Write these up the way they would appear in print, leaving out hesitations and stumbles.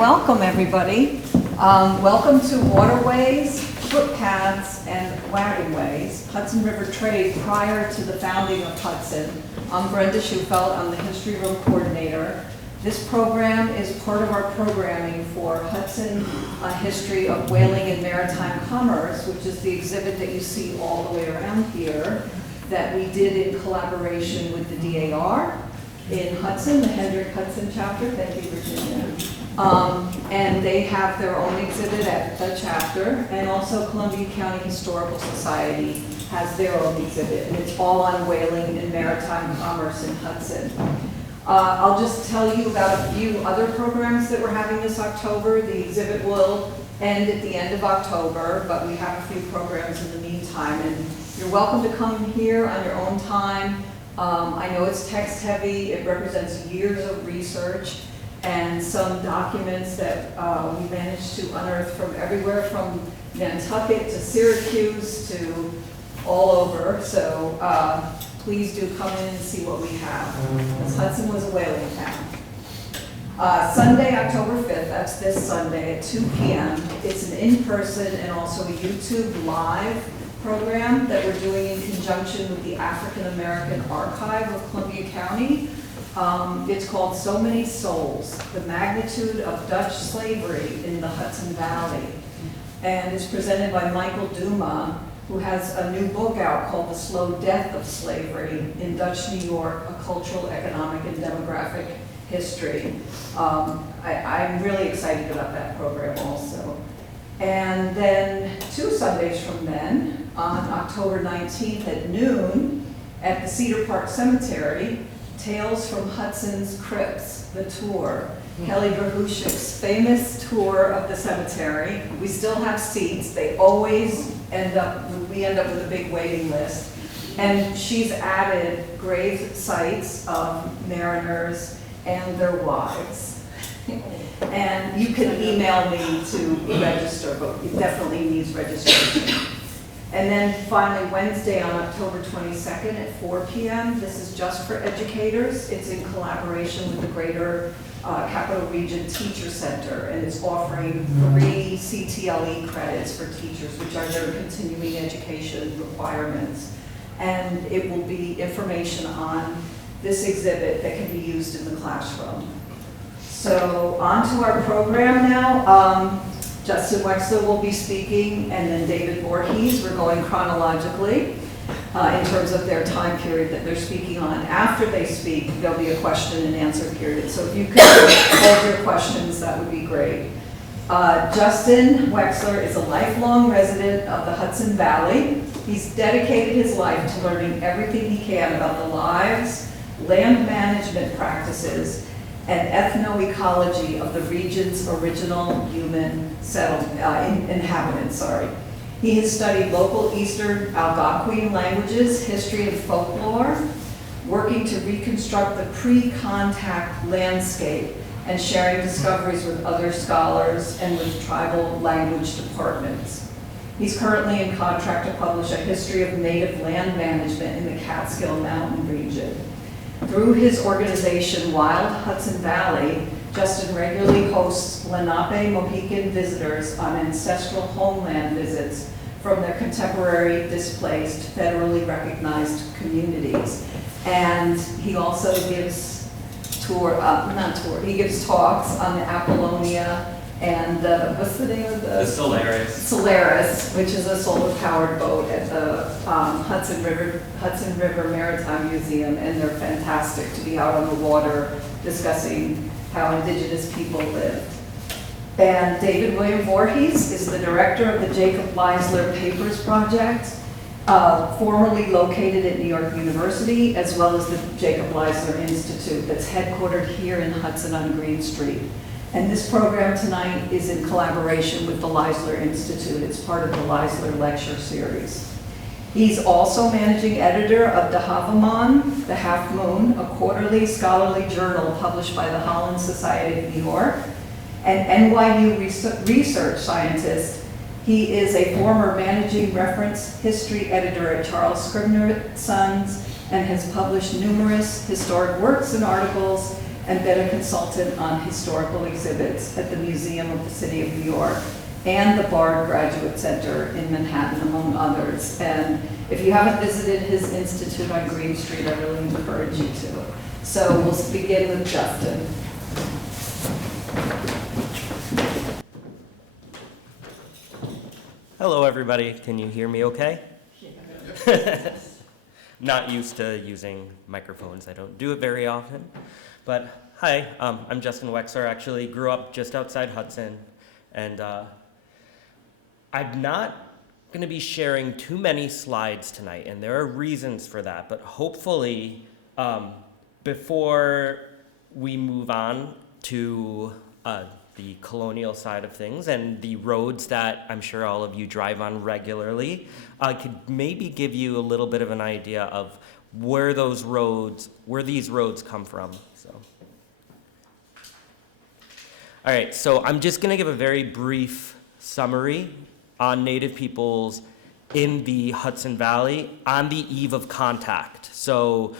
welcome everybody. Welcome to Waterways, Footpaths, and Wagonways, Hudson River Trade prior to the founding of Hudson. I'm Brenda Schufeld, I'm the History Room Coordinator. This program is part of our programming for Hudson History of Whaling and Maritime Commerce, which is the exhibit that you see all the way around here that we did in collaboration with the DAR in Hudson, the Hendrick Hudson chapter. Thank you, Virginia. And they have their own exhibit at the chapter, and also Columbia County Historical Society has their own exhibit, and it's all on whaling and maritime commerce in Hudson. I'll just tell you about a few other programs that we're having this October. The exhibit will end at the end of October, but we have a few programs in the meantime, and you're welcome to come here on your own time. I know it's text heavy, it represents years of research and some documents that we managed to unearth from everywhere, from Nantucket to Syracuse to all over. So please do come in and see what we have, because Hudson was a whaling town. Sunday, October 5th, that's this Sunday at 2 p.m. It's an in-person and also a YouTube live program that we're doing in conjunction with the African American Archive of Columbia County. It's called So Many Souls, the Magnitude of Dutch Slavery in the Hudson Valley. And it's presented by Michael Duma, who has a new book out called The Slow Death of Slavery in Dutch New York, A Cultural, Economic, and Demographic History. I'm really excited about that program also. And then 2 Sundays from then, on October 19th at noon, at the Cedar Park Cemetery, Tales from Hudson's Crypts, the tour. Kelly Verhushik's famous tour of the cemetery. We still have seats. They always we end up with a big waiting list. And she's added grave sites of mariners and their wives. And you can email me to register, but it definitely needs registration. And then finally, Wednesday on October 22nd at 4 p.m., this is just for educators. It's in collaboration with the Greater Capital Region Teacher Center, and it's offering 3 CTLE credits for teachers, which are their continuing education requirements. And it will be information on this exhibit that can be used in the classroom. So on to our program now. Justin Wexler will be speaking, and then David Voorhees. We're going chronologically in terms of their time period that they're speaking on. After they speak, there'll be a question and answer period. So if you could hold your questions, that would be great. Justin Wexler is a lifelong resident of the Hudson Valley. He's dedicated his life to learning everything he can about the lives, land management practices, and ethnoecology of the region's original human inhabitants. He has studied local Eastern Algonquin languages, history, and folklore, working to reconstruct the pre-contact landscape and sharing discoveries with other scholars and with tribal language departments. He's currently in contract to publish a history of native land management in the Catskill Mountain region. Through his organization, Wild Hudson Valley, Justin regularly hosts Lenape Mohican visitors on ancestral homeland visits from their contemporary displaced, federally recognized communities. And he also gives he gives talks on the Apollonia and what's the name of the Solaris, which is a solar-powered boat at the Hudson River Maritime Museum, and they're fantastic to be out on the water discussing how indigenous people lived. And David William Voorhees is the director of the Jacob Leisler Papers Project, formerly located at New York University, as well as the Jacob Leisler Institute that's headquartered here in Hudson on Green Street. And this program tonight is in collaboration with the Leisler Institute. It's part of the Leisler Lecture Series. He's also managing editor of De Havaman, The Half Moon, a quarterly scholarly journal published by the Holland Society of New York, and NYU research scientist. He is a former managing reference history editor at Charles Scribner Sons and has published numerous historic works and articles, and been a consultant on historical exhibits at the Museum of the City of New York and the Bard Graduate Center in Manhattan, among others. And if you haven't visited his institute on Green Street, I really encourage you to. So we'll begin with Justin. Hello, everybody. Can you hear me okay? Yeah. Not used to using microphones. I don't do it very often. But hi, I'm Justin Wexler. Actually grew up just outside Hudson. And I'm not going to be sharing too many slides tonight. And there are reasons for that. But hopefully, before we move on to the colonial side of things and the roads that I'm sure all of you drive on regularly, I could maybe give you a little bit of an idea of where these roads come from. So, all right, so I'm just going to give a very brief summary on Native peoples in the Hudson Valley on the eve of contact. So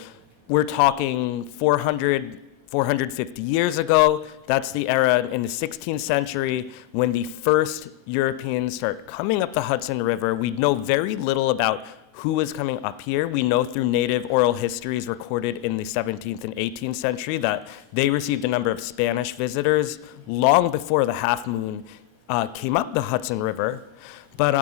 we're talking 450 years ago. That's the era in the 16th century when the first Europeans start coming up the Hudson River. We know very little about who was coming up here. We know through native oral histories recorded in the 17th and 18th century that they received a number of Spanish visitors long before the Half Moon came up the Hudson River. But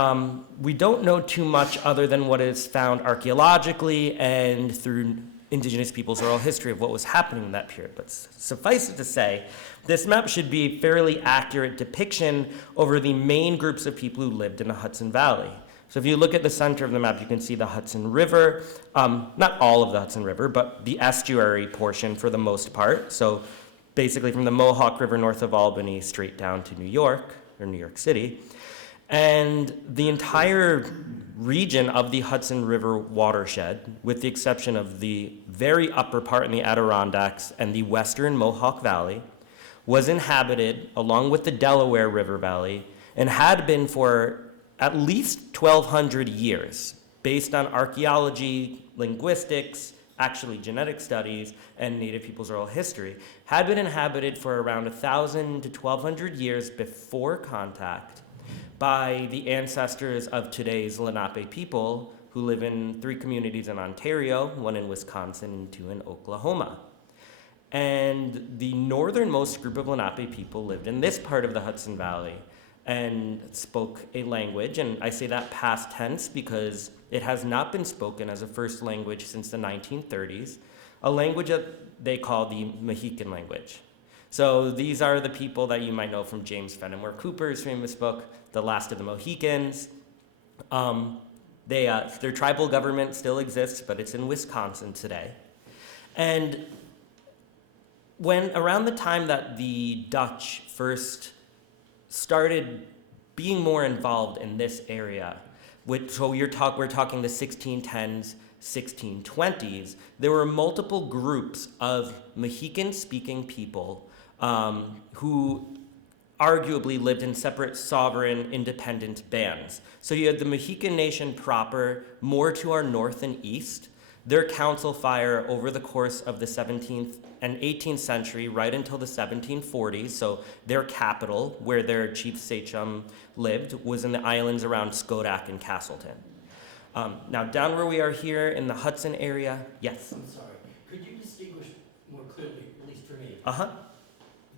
we don't know too much other than what is found archaeologically and through indigenous peoples' oral history of what was happening in that period. But suffice it to say, this map should be a fairly accurate depiction over the main groups of people who lived in the Hudson Valley. So if you look at the center of the map, you can see the Hudson River, not all of the Hudson River, but the estuary portion for the most part. So basically from the Mohawk River north of Albany straight down to New York, or New York City. And the entire region of the Hudson River watershed, with the exception of the very upper part in the Adirondacks and the western Mohawk Valley, was inhabited along with the Delaware River Valley and had been for at least 1,200 years, based on archaeology, linguistics, actually genetic studies, and Native peoples' oral history, had been inhabited for around 1,000 to 1,200 years before contact by the ancestors of today's Lenape people who live in 3 communities in Ontario, 1 in Wisconsin and 2 in Oklahoma. And the northernmost group of Lenape people lived in this part of the Hudson Valley and spoke a language, and I say that past tense because it has not been spoken as a first language since the 1930s, a language that they call the Mohican language. So these are the people that you might know from James Fenimore Cooper's famous book, The Last of the Mohicans. Their tribal government still exists, but it's in Wisconsin today. And when around the time that the Dutch first started being more involved in this area, we're talking the 1610s, 1620s, there were multiple groups of Mohican-speaking people who arguably lived in separate sovereign independent bands. So you had the Mohican Nation proper, more to our north and east. Their council fire over the course of the 17th and 18th century, right until the 1740s, so their capital, where their chief sachem lived, was in the islands around Schodack and Castleton. Now down where we are here in the Hudson area, yes? I'm sorry, could you distinguish more clearly, at least for me, Uh-huh.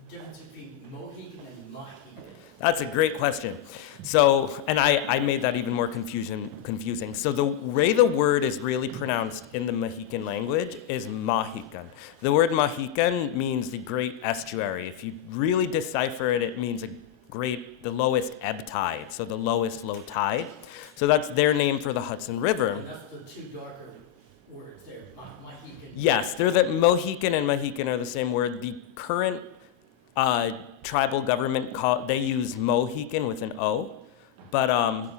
the difference between Mohican and Mahican? That's a great question. So, and I made that even more confusing. So the way the word is really pronounced in the Mohican language is Mahican. The word Mahican means the great estuary. If you really decipher it, it means the lowest ebb tide, so the lowest low tide. So that's their name for the Hudson River. And that's the 2 darker words there, Mahican. Yes, they're the Mohican and Mahican are the same word. The current tribal government, they use Mohican with an O, but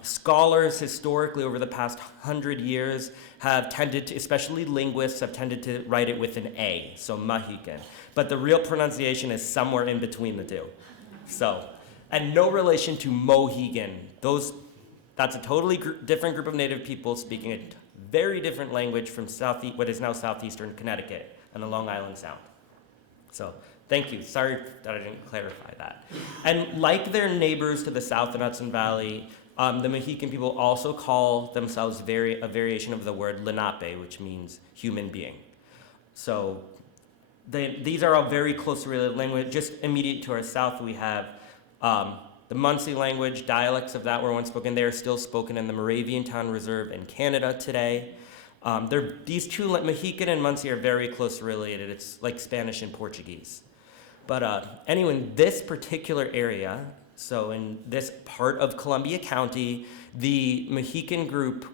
scholars historically over the past 100 years have tended to, especially linguists, have tended to write it with an A, so Mohican. But the real pronunciation is somewhere in between the two. So, and no relation to Mohegan. That's a totally different group of Native people speaking a very different language from what is now southeastern Connecticut and the Long Island Sound. So thank you. Sorry that I didn't clarify that. And like their neighbors to the south in Hudson Valley, the Mohican people also call themselves a variation of the word Lenape, which means human being. So these are all very closely related language. Just immediate to our south, we have the Munsee language. Dialects of that were once spoken. They are still spoken in the Moravian Town Reserve in Canada today. These two, Mohican and Munsee, are very closely related. It's like Spanish and Portuguese. But anyway, in this particular area, so in this part of Columbia County, the Mohican group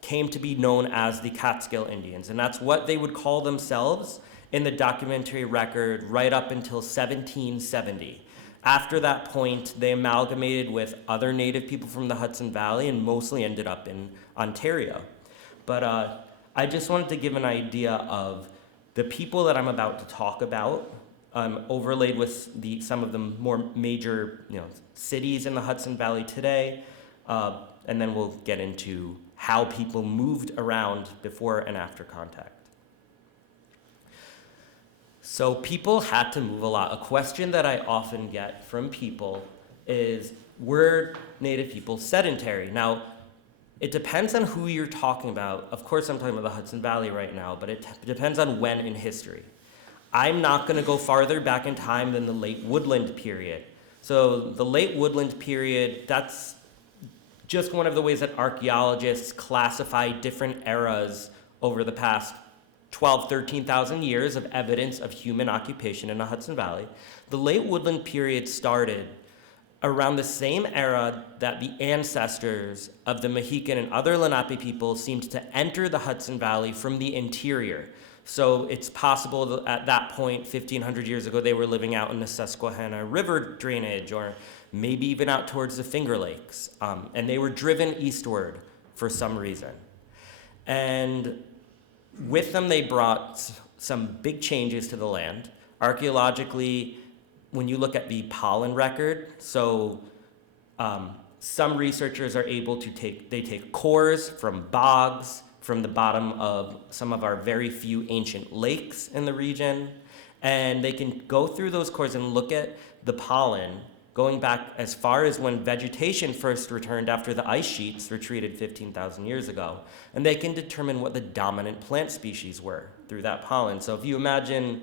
came to be known as the Catskill Indians, and that's what they would call themselves in the documentary record right up until 1770. After that point, they amalgamated with other native people from the Hudson Valley and mostly ended up in Ontario. But I just wanted to give an idea of the people that I'm about to talk about, overlaid with some of the more major cities in the Hudson Valley today, and then we'll get into how people moved around before and after contact. So people had to move a lot. A question that I often get from people is, were Native people sedentary? Now, it depends on who you're talking about. Of course, I'm talking about the Hudson Valley right now, but it depends on when in history. I'm not going to go farther back in time than the late woodland period. So the late woodland period, that's just one of the ways that archaeologists classify different eras over the past 12, 13,000 years of evidence of human occupation in the Hudson Valley. The late woodland period started around the same era that the ancestors of the Mohican and other Lenape people seemed to enter the Hudson Valley from the interior. So it's possible that at that point, 1,500 years ago, they were living out in the Susquehanna River drainage, or maybe even out towards the Finger Lakes. And they were driven eastward for some reason. And with them, they brought some big changes to the land. Archaeologically, when you look at the pollen record, so some researchers are able to take cores from bogs, from the bottom of some of our very few ancient lakes in the region, and they can go through those cores and look at the pollen going back as far as when vegetation first returned after the ice sheets retreated 15,000 years ago, and they can determine what the dominant plant species were through that pollen. So if you imagine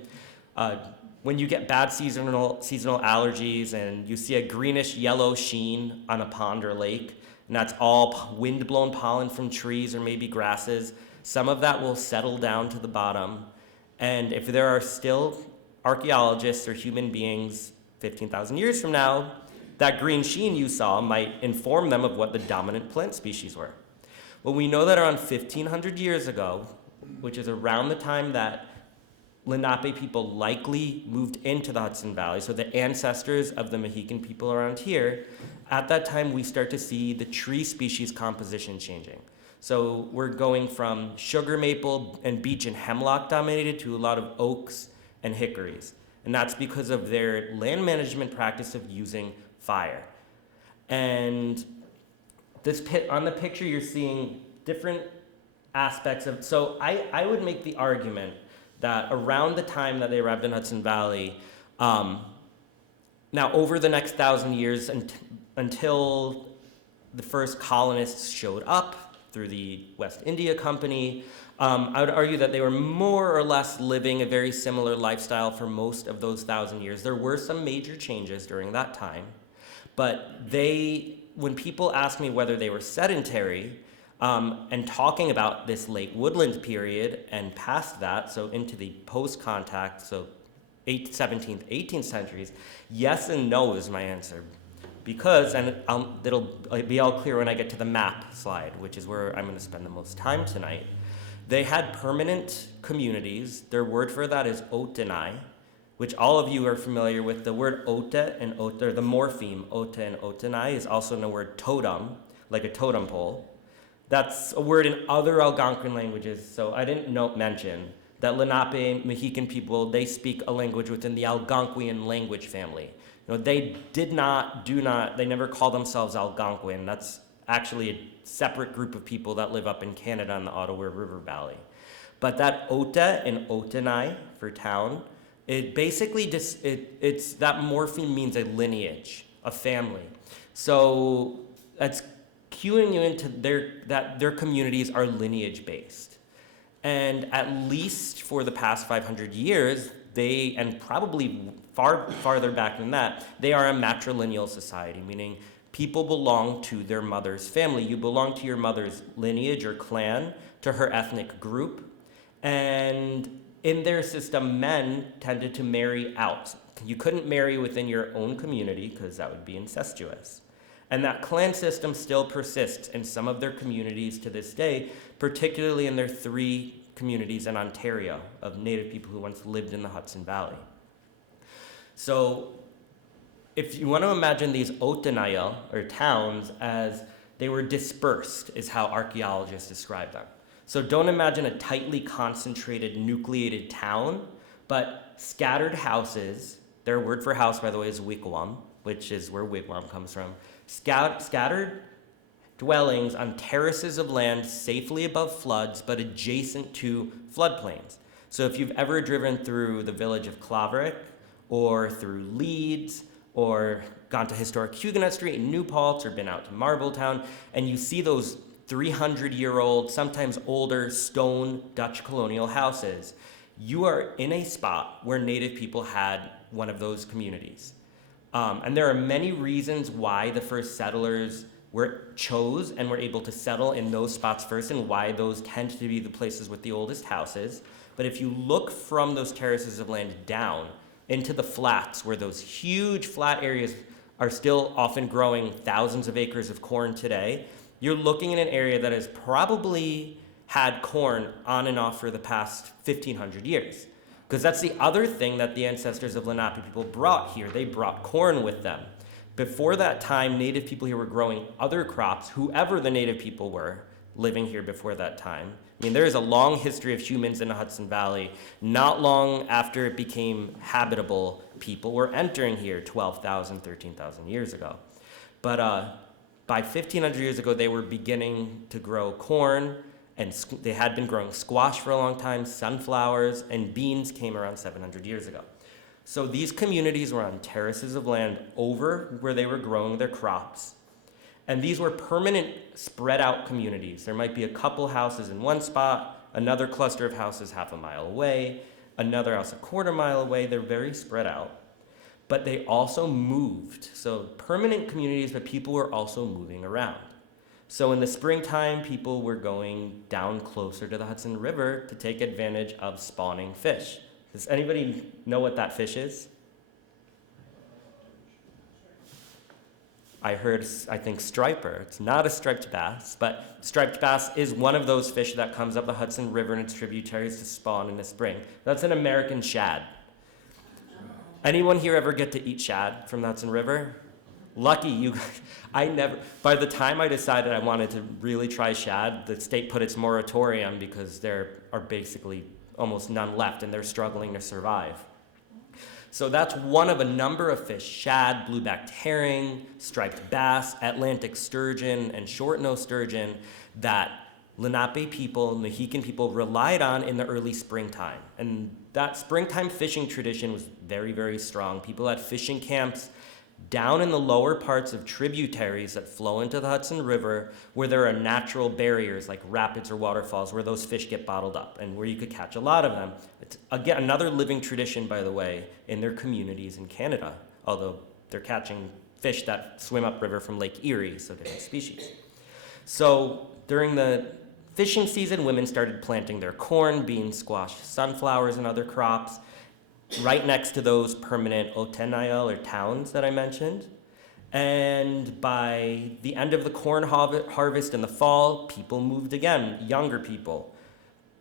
when you get bad seasonal allergies and you see a greenish yellow sheen on a pond or lake, and that's all wind-blown pollen from trees or maybe grasses, some of that will settle down to the bottom. And if there are still archaeologists or human beings 15,000 years from now, that green sheen you saw might inform them of what the dominant plant species were. Well, we know that around 1,500 years ago, which is around the time that Lenape people likely moved into the Hudson Valley, so the ancestors of the Mohican people around here, at that time we start to see the tree species composition changing. So we're going from sugar maple and beech and hemlock dominated to a lot of oaks and hickories. And that's because of their land management practice of using fire. And on the picture you're seeing different aspects of, so I would make the argument that around the time that they arrived in Hudson Valley, now over the next 1,000 years until the first colonists showed up through the West India Company, I would argue that they were more or less living a very similar lifestyle for most of those 1,000 years. There were some major changes during that time, but when people ask me whether they were sedentary, and talking about this late woodland period and past that, so into the post-contact, so 17th, 18th centuries, yes and no is my answer. Because, and it'll be all clear when I get to the map slide, which is where I'm going to spend the most time tonight. They had permanent communities. Their word for that is Otenai, which all of you are familiar with. The word Ote and Ote, or the morpheme Ote and Otenai, is also in the word totem, like a totem pole. That's a word in other Algonquin languages, so I didn't mention that Lenape Mohican people, they speak a language within the Algonquian language family. They they never call themselves Algonquin. That's actually a separate group of people that live up in Canada in the Ottawa River Valley. But that Ote and Otenai for town, It basically it's that morpheme means a lineage, a family. So that's cueing you into their communities are lineage based. And at least for the past 500 years, and probably farther back than that, they are a matrilineal society, meaning people belong to their mother's family. You belong to your mother's lineage or clan, to her ethnic group. And in their system, men tended to marry out. You couldn't marry within your own community because that would be incestuous. And that clan system still persists in some of their communities to this day, particularly in their 3 communities in Ontario of Native people who once lived in the Hudson Valley. So if you want to imagine these Otanayel, or towns, as they were dispersed, is how archaeologists describe them. So don't imagine a tightly concentrated, nucleated town, but scattered houses. Their word for house, by the way, is wigwam, which is where wigwam comes from. Scattered dwellings on terraces of land safely above floods, but adjacent to floodplains. So if you've ever driven through the village of Claverick, or through Leeds, or gone to historic Huguenot Street in New Paltz, or been out to Marbletown, and you see those 300-year-old, sometimes older, stone Dutch colonial houses, you are in a spot where Native people had one of those communities. And there are many reasons why the first settlers chose and were able to settle in those spots first, and why those tend to be the places with the oldest houses. But if you look from those terraces of land down into the flats, where those huge flat areas are still often growing thousands of acres of corn today, you're looking at an area that has probably had corn on and off for the past 1,500 years. Because that's the other thing that the ancestors of Lenape people brought here. They brought corn with them. Before that time, Native people here were growing other crops, whoever the Native people were living here before that time. I mean, there is a long history of humans in the Hudson Valley. Not long after it became habitable, people were entering here 12,000, 13,000 years ago. But by 1,500 years ago, they were beginning to grow corn, and they had been growing squash for a long time, sunflowers, and beans came around 700 years ago. So these communities were on terraces of land over where they were growing their crops. And these were permanent, spread out communities. There might be a couple houses in one spot, another cluster of houses half a mile away, another house a quarter mile away. They're very spread out. But they also moved. So permanent communities, but people were also moving around. So in the springtime, people were going down closer to the Hudson River to take advantage of spawning fish. Does anybody know what that fish is? I think striper. It's not a striped bass, but striped bass is one of those fish that comes up the Hudson River and its tributaries to spawn in the spring. That's an American shad. Anyone here ever get to eat shad from the Hudson River? Lucky you. By the time I decided I wanted to really try shad, the state put its moratorium because there are basically almost none left and they're struggling to survive. So that's one of a number of fish: shad, blue-backed herring, striped bass, Atlantic sturgeon, and short-nosed sturgeon that Lenape people, Mohican people relied on in the early springtime. And that springtime fishing tradition was very, very strong. People had fishing camps down in the lower parts of tributaries that flow into the Hudson River, where there are natural barriers like rapids or waterfalls where those fish get bottled up and where you could catch a lot of them. It's, again, another living tradition, by the way, in their communities in Canada, although they're catching fish that swim upriver from Lake Erie, so different species. So during the fishing season, women started planting their corn, beans, squash, sunflowers, and other crops right next to those permanent Otenayel, or towns that I mentioned. And by the end of the corn harvest in the fall, people moved again, younger people.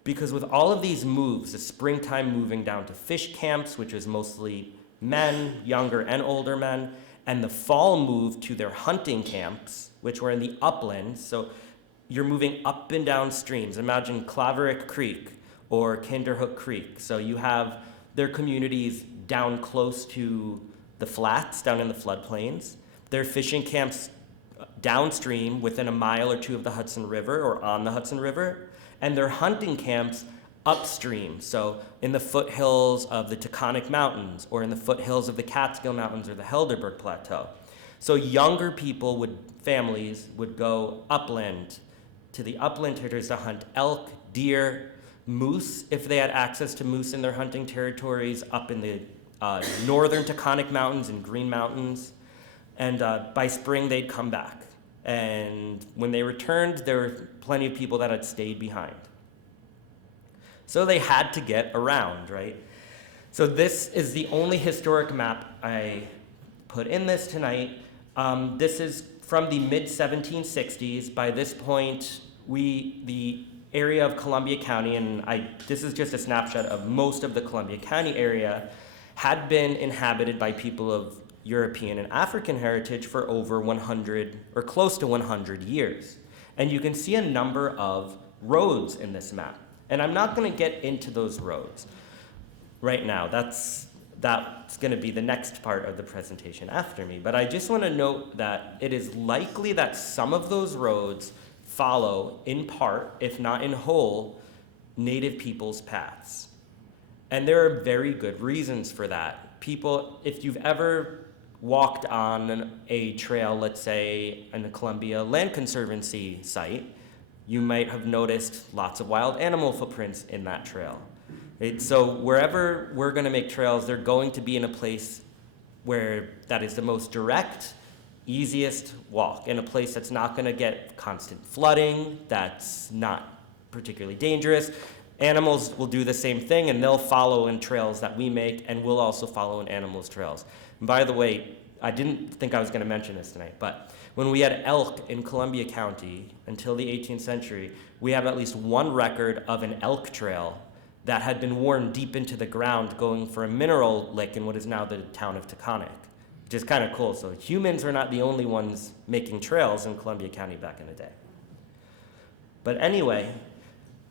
Because with all of these moves, the springtime moving down to fish camps, which was mostly men, younger and older men, and the fall move to their hunting camps, which were in the uplands. So you're moving up and down streams. Imagine Claverick Creek or Kinderhook Creek. So you have their communities down close to the flats, down in the floodplains. Their fishing camps downstream within a mile or two of the Hudson River or on the Hudson River. And their hunting camps upstream, so in the foothills of the Taconic Mountains, or in the foothills of the Catskill Mountains or the Helderberg Plateau. So younger people families would go upland to the upland territories to hunt elk, deer, moose, if they had access to moose in their hunting territories, up in the northern Taconic Mountains and Green Mountains. And by spring, they'd come back. And when they returned, there were plenty of people that had stayed behind. So they had to get around, right? So this is the only historic map I put in this tonight. This is from the mid-1760s. By this point, the area of Columbia County, and this is just a snapshot of most of the Columbia County area, had been inhabited by people of European and African heritage for over 100, or close to 100 years. And you can see a number of roads in this map. And I'm not going to get into those roads right now. That's going to be the next part of the presentation after me. But I just want to note that it is likely that some of those roads follow, in part, if not in whole, Native people's paths. And there are very good reasons for that. People, if you've ever walked on a trail, let's say in a Columbia Land Conservancy site, you might have noticed lots of wild animal footprints in that trail. So wherever we're going to make trails, they're going to be in a place where that is the most direct, easiest walk, in a place that's not going to get constant flooding, that's not particularly dangerous. Animals will do the same thing, and they'll follow in trails that we make, and we'll also follow in animals' trails. And by the way, I didn't think I was going to mention this tonight, but when we had elk in Columbia County until the 18th century, we have at least one record of an elk trail that had been worn deep into the ground going for a mineral lick in what is now the town of Taconic, which is kind of cool. So humans were not the only ones making trails in Columbia County back in the day. But anyway,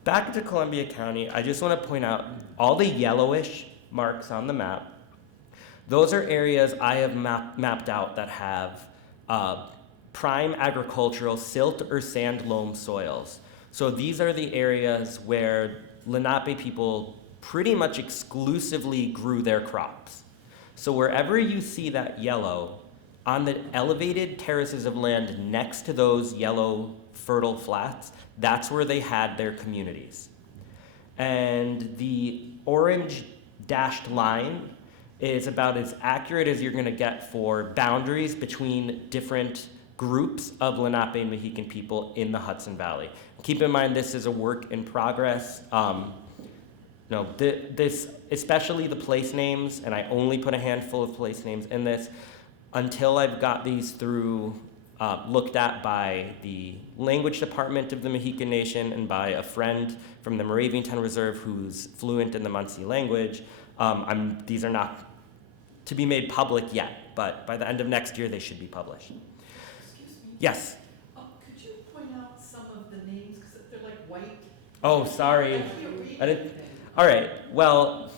back to Columbia County, I just want to point out all the yellowish marks on the map. Those are areas I have mapped out that have prime agricultural silt or sand loam soils. So these are the areas where Lenape people pretty much exclusively grew their crops. So wherever you see that yellow, on the elevated terraces of land next to those yellow fertile flats, that's where they had their communities. And the orange dashed line is about as accurate as you're going to get for boundaries between different groups of Lenape and Mohican people in the Hudson Valley. Keep in mind, this is a work in progress. This, especially the place names, and I only put a handful of place names in this, until I've got these through, looked at by the language department of the Mohican Nation and by a friend from the Moraviantown Reserve who's fluent in the Munsee language. These are not to be made public yet, but by the end of next year, they should be published. Excuse me? Yes? Could you point out some of the names, because they're like white? Oh, sorry. I can't read I didn't. anything. All right, well,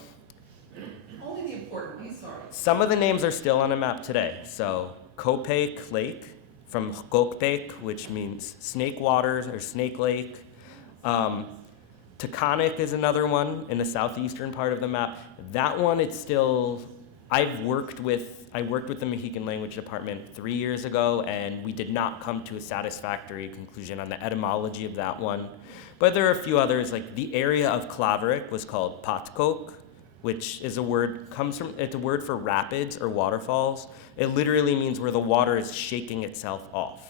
Only the important ones, sorry. some of the names are still on a map today. So Kopake Lake from Gokpake, which means snake waters or snake lake. Taconic is another one in the southeastern part of the map. That one, it's still, I worked with the Mohican language department 3 years ago, and we did not come to a satisfactory conclusion on the etymology of that one. But there are a few others, like the area of Claverick was called Patcoke, which is it's a word for rapids or waterfalls. It literally means where the water is shaking itself off.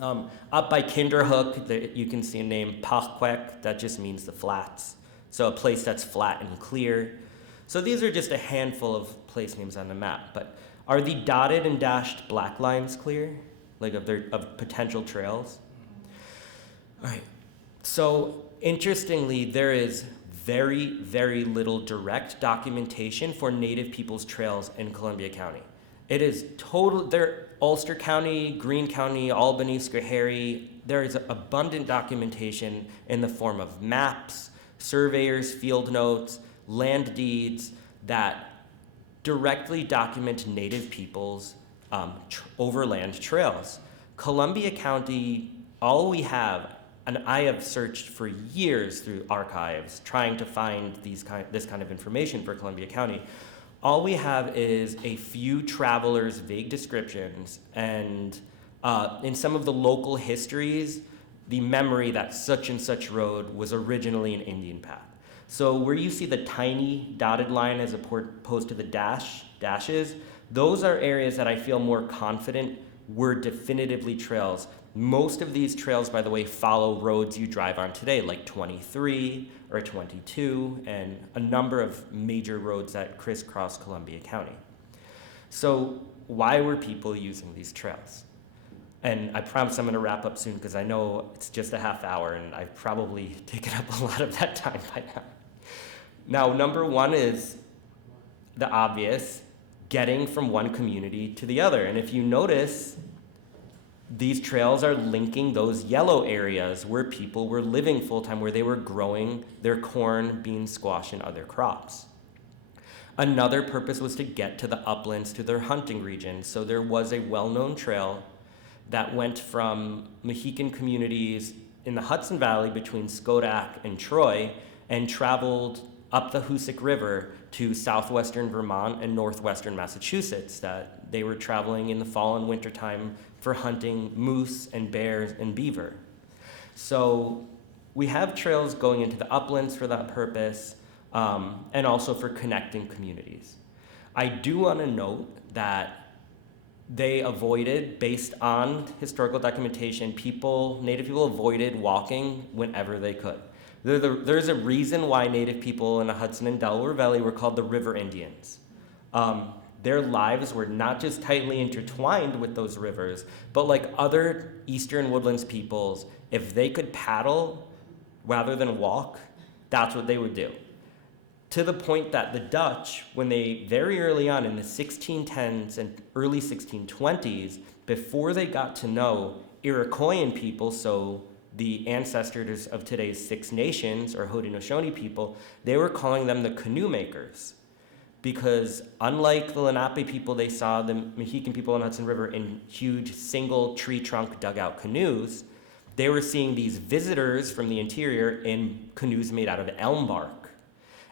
Up by Kinderhook, you can see a name, Pachquek, that just means the flats. So a place that's flat and clear. So these are just a handful of place names on the map. But are the dotted and dashed black lines clear? Like of potential trails? All right. So interestingly, there is very, very little direct documentation for Native people's trails in Columbia County. It is they're Ulster County, Greene County, Albany, Schoharie. There is abundant documentation in the form of maps, surveyors, field notes, land deeds that directly document Native people's overland trails. Columbia County, all we have And I have searched for years through archives trying to find this kind of information for Columbia County. All we have is a few travelers' vague descriptions and in some of the local histories, the memory that such and such road was originally an Indian path. So where you see the tiny dotted line as opposed to the dashes, those are areas that I feel more confident were definitively trails. Most of these trails, by the way, follow roads you drive on today, like 23 or 22, and a number of major roads that crisscross Columbia County. So why were people using these trails? And I promise I'm going to wrap up soon because I know it's just a half hour and I've probably taken up a lot of that time by now. Now, number one is the obvious, getting from one community to the other. And if you notice, these trails are linking those yellow areas where people were living full-time, where they were growing their corn, beans, squash, and other crops. Another purpose was to get to the uplands, to their hunting regions. So there was a well-known trail that went from Mohican communities in the Hudson Valley between Schodack and Troy and traveled up the Hoosick River to southwestern Vermont and northwestern Massachusetts, that they were traveling in the fall and winter time for hunting moose and bears and beaver. So we have trails going into the uplands for that purpose, and also for connecting communities. I do want to note that they avoided, based on historical documentation, Native people avoided walking whenever they could. There's a reason why Native people in the Hudson and Delaware Valley were called the River Indians. Their lives were not just tightly intertwined with those rivers, but like other Eastern Woodlands peoples, if they could paddle rather than walk, that's what they would do. To the point that the Dutch, when they very early on in the 1610s and early 1620s, before they got to know Iroquoian people, so the ancestors of today's Six Nations or Haudenosaunee people, they were calling them the canoe makers. Because unlike the Lenape people, they saw the Mohican people on the Hudson River in huge single tree trunk dugout canoes. They were seeing these visitors from the interior in canoes made out of elm bark.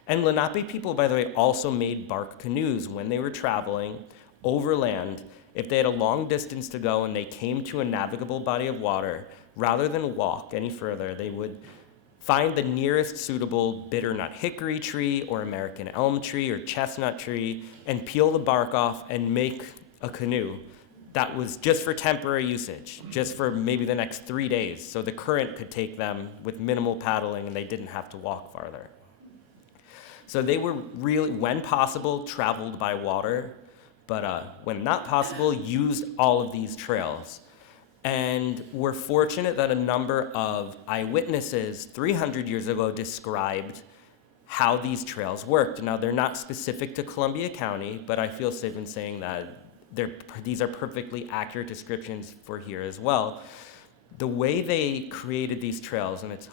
And Lenape people, by the way, also made bark canoes when they were traveling overland. If they had a long distance to go and they came to a navigable body of water, rather than walk any further, they would find the nearest suitable bitternut hickory tree or American elm tree or chestnut tree and peel the bark off and make a canoe that was just for temporary usage, just for maybe the next 3 days, so the current could take them with minimal paddling and they didn't have to walk farther. So they were really, when possible, traveled by water, but when not possible, used all of these trails. And we're fortunate that a number of eyewitnesses 300 years ago described how these trails worked. Now, they're not specific to Columbia County, but I feel safe in saying that these are perfectly accurate descriptions for here as well. The way they created these trails, and it's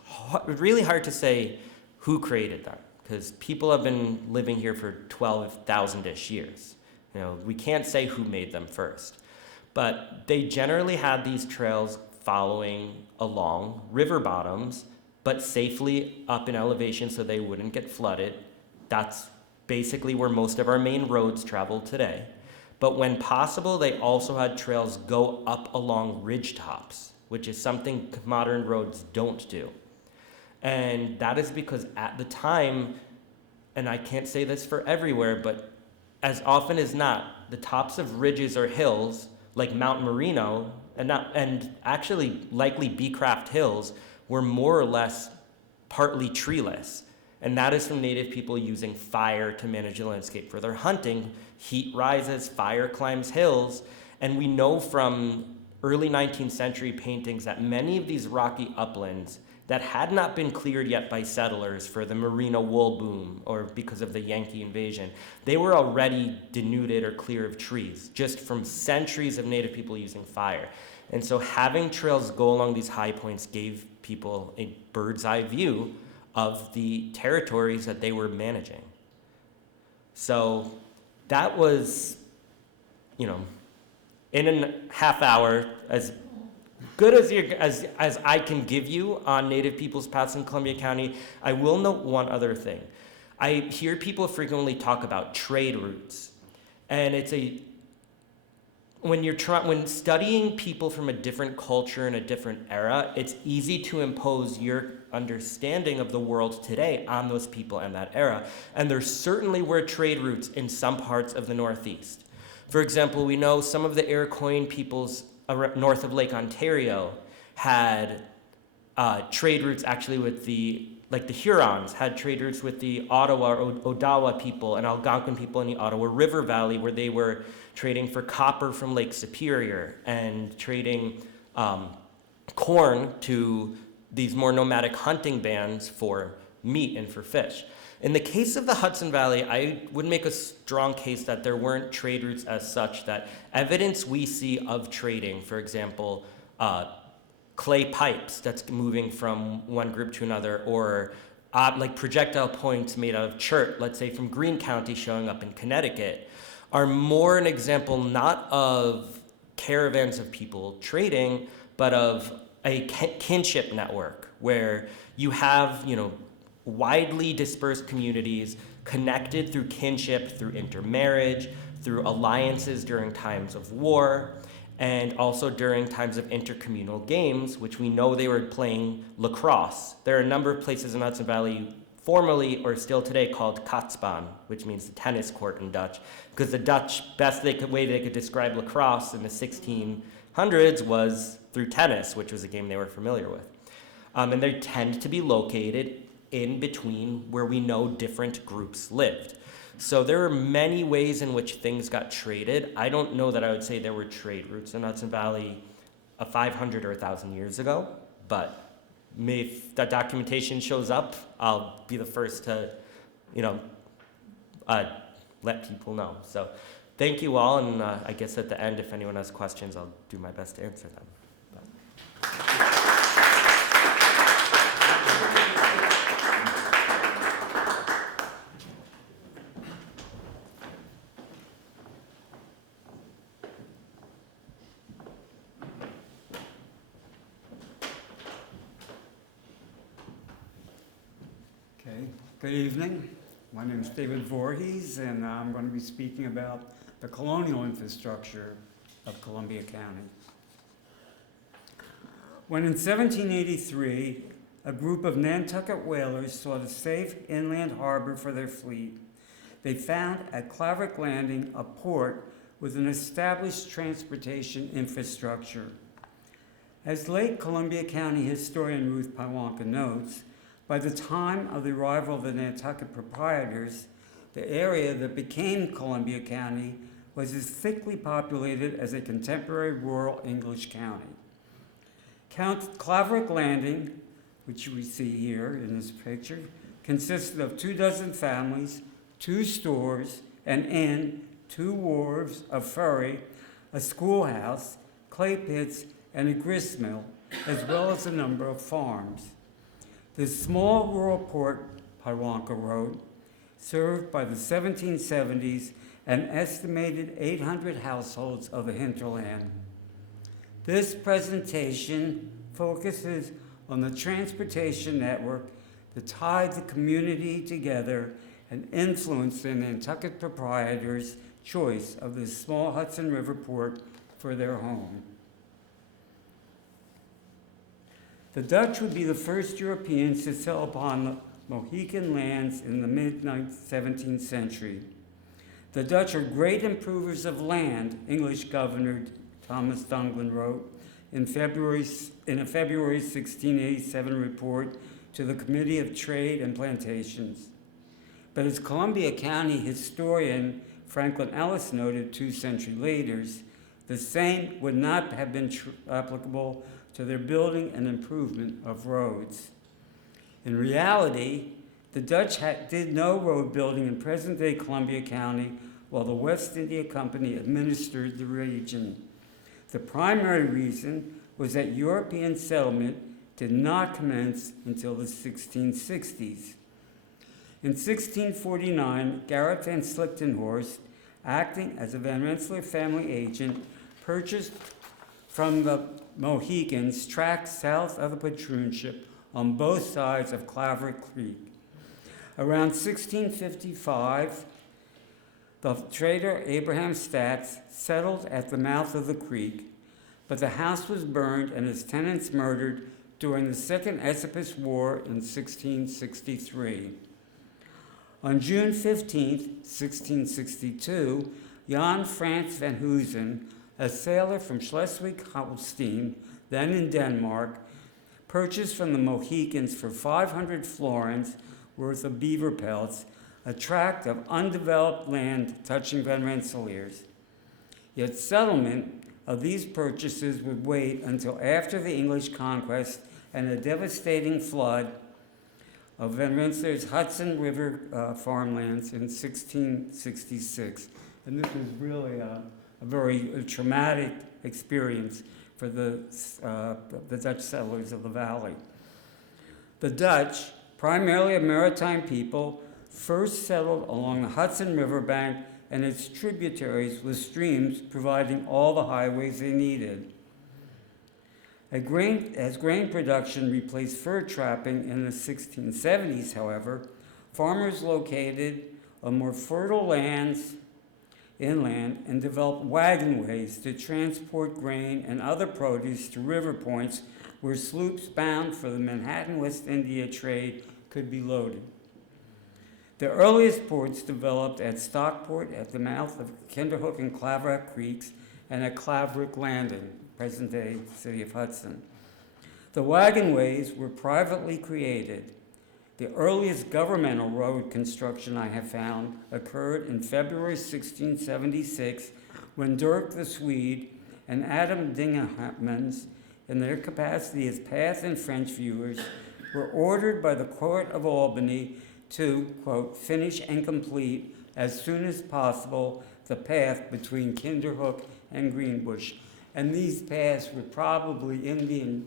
really hard to say who created them, because people have been living here for 12,000-ish years. You know, we can't say who made them first. But they generally had these trails following along river bottoms, but safely up in elevation so they wouldn't get flooded. That's basically where most of our main roads travel today. But when possible, they also had trails go up along ridge tops, which is something modern roads don't do. And that is because at the time, and I can't say this for everywhere, but as often as not, the tops of ridges or hills, like Mount Merino, and actually likely Beecraft Hills, were more or less partly treeless. And that is from Native people using fire to manage the landscape for their hunting. Heat rises, fire climbs hills, and we know from early 19th century paintings that many of these rocky uplands that had not been cleared yet by settlers for the merino wool boom or because of the Yankee invasion, they were already denuded or clear of trees, just from centuries of Native people using fire. And so having trails go along these high points gave people a bird's eye view of the territories that they were managing. So that was, in a half hour, as good as I can give you on Native people's past in Columbia County, I will note one other thing. I hear people frequently talk about trade routes, and when studying people from a different culture and a different era, it's easy to impose your understanding of the world today on those people and that era. And there certainly were trade routes in some parts of the Northeast. For example, we know some of the Iroquois peoples north of Lake Ontario had trade routes actually with the Hurons had trade routes with the Ottawa or Odawa people and Algonquin people in the Ottawa River Valley, where they were trading for copper from Lake Superior and trading corn to these more nomadic hunting bands for meat and for fish. In the case of the Hudson Valley, I would make a strong case that there weren't trade routes as such, that evidence we see of trading, for example, clay pipes that's moving from one group to another, or like projectile points made out of chert, let's say from Greene County showing up in Connecticut, are more an example not of caravans of people trading, but of a kinship network where you have, widely dispersed communities connected through kinship, through intermarriage, through alliances during times of war, and also during times of intercommunal games, which we know they were playing lacrosse. There are a number of places in Hudson Valley, formerly or still today, called katsbaan, which means the tennis court in Dutch, because the Dutch, way they could describe lacrosse in the 1600s was through tennis, which was a game they were familiar with. And they tend to be located in between where we know different groups lived. So there are many ways in which things got traded. I don't know that I would say there were trade routes in Hudson Valley 500 or 1,000 years ago, but if that documentation shows up, I'll be the first to, let people know. So thank you all, and I guess at the end, if anyone has questions, I'll do my best to answer them. Good evening. My name is David Voorhees, and I'm going to be speaking about the colonial infrastructure of Columbia County. When in 1783, a group of Nantucket whalers sought a safe inland harbor for their fleet, they found at Claverick Landing a port with an established transportation infrastructure. As late Columbia County historian Ruth Pawanka notes, by the time of the arrival of the Nantucket proprietors, the area that became Columbia County was as thickly populated as a contemporary rural English county. Claverick Landing, which we see here in this picture, consisted of 24 families, 2 stores, an inn, 2 wharves, a ferry, a schoolhouse, clay pits, and a grist mill, as well as a number of farms. This small rural port, Pawanka wrote, served by the 1770s an estimated 800 households of the hinterland. This presentation focuses on the transportation network that tied the community together and influenced the Nantucket proprietors' choice of this small Hudson River port for their home. The Dutch would be the first Europeans to settle upon the Mohican lands in the mid-17th century. The Dutch are great improvers of land, English Governor Thomas Dunglin wrote in a February 1687 report to the Committee of Trade and Plantations. But as Columbia County historian Franklin Ellis noted 2 centuries later, the same would not have been applicable to their building and improvement of roads. In reality, the Dutch did no road building in present-day Columbia County while the West India Company administered the region. The primary reason was that European settlement did not commence until the 1660s. In 1649, Garrett Van Slichtenhorst, acting as a Van Rensselaer family agent, purchased from the Mohegans tracked south of the patroonship on both sides of Claverick Creek. Around 1655, the trader Abraham Statz settled at the mouth of the creek, but the house was burned and its tenants murdered during the Second Esopus War in 1663. On June 15, 1662, Jan Frans van Hoosen, a sailor from Schleswig-Holstein, then in Denmark, purchased from the Mohegans for 500 florins worth of beaver pelts a tract of undeveloped land touching Van Rensselaers. Yet settlement of these purchases would wait until after the English conquest and a devastating flood of Van Rensselaer's Hudson River farmlands in 1666. And this was really a very traumatic experience for the Dutch settlers of the valley. The Dutch, primarily a maritime people, first settled along the Hudson River bank and its tributaries with streams providing all the highways they needed. As grain production replaced fur trapping in the 1670s, however, farmers located on more fertile lands inland and developed wagonways to transport grain and other produce to river points where sloops bound for the Manhattan West India trade could be loaded. The earliest ports developed at Stockport at the mouth of Kinderhook and Claverack Creeks and at Claverick Landing, present-day city of Hudson. The wagonways were privately created. The earliest governmental road construction I have found occurred in February 1676 when Dirk the Swede and Adam Dingemans, in their capacity as path and French viewers, were ordered by the Court of Albany to, quote, finish and complete as soon as possible the path between Kinderhook and Greenbush. And these paths were probably Indian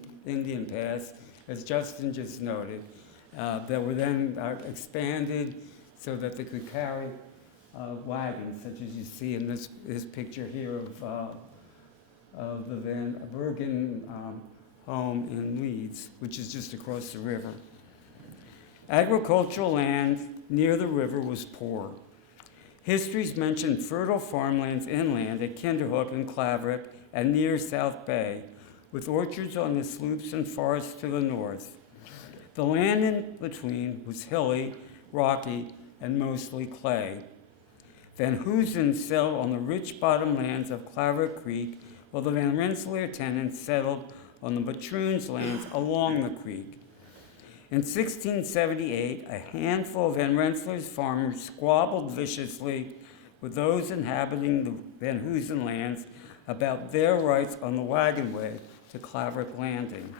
paths, as Justin just noted, that were then expanded so that they could carry wagons, such as you see in this picture here of the Van Bergen home in Leeds, which is just across the river. Agricultural land near the river was poor. Histories mention fertile farmlands inland at Kinderhook and Claverick and near South Bay, with orchards on the slopes and forests to the north. The land in between was hilly, rocky, and mostly clay. Van Hoosen settled on the rich bottomlands of Claverick Creek, while the Van Rensselaer tenants settled on the patroons' lands along the creek. In 1678, a handful of Van Rensselaer's farmers squabbled viciously with those inhabiting the Van Hoosen lands about their rights on the wagonway to Claverick Landing.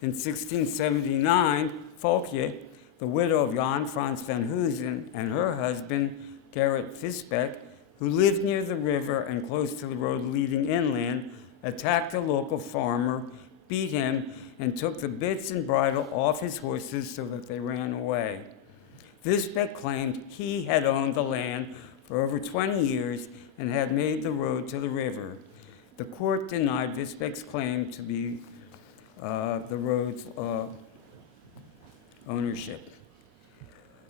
In 1679, Folkje, the widow of Jan Frans van Hoosen, and her husband, Gerrit Visbeck, who lived near the river and close to the road leading inland, attacked a local farmer, beat him, and took the bits and bridle off his horses so that they ran away. Visbeck claimed he had owned the land for over 20 years and had made the road to the river. The court denied Visbeck's claim to be the road's ownership.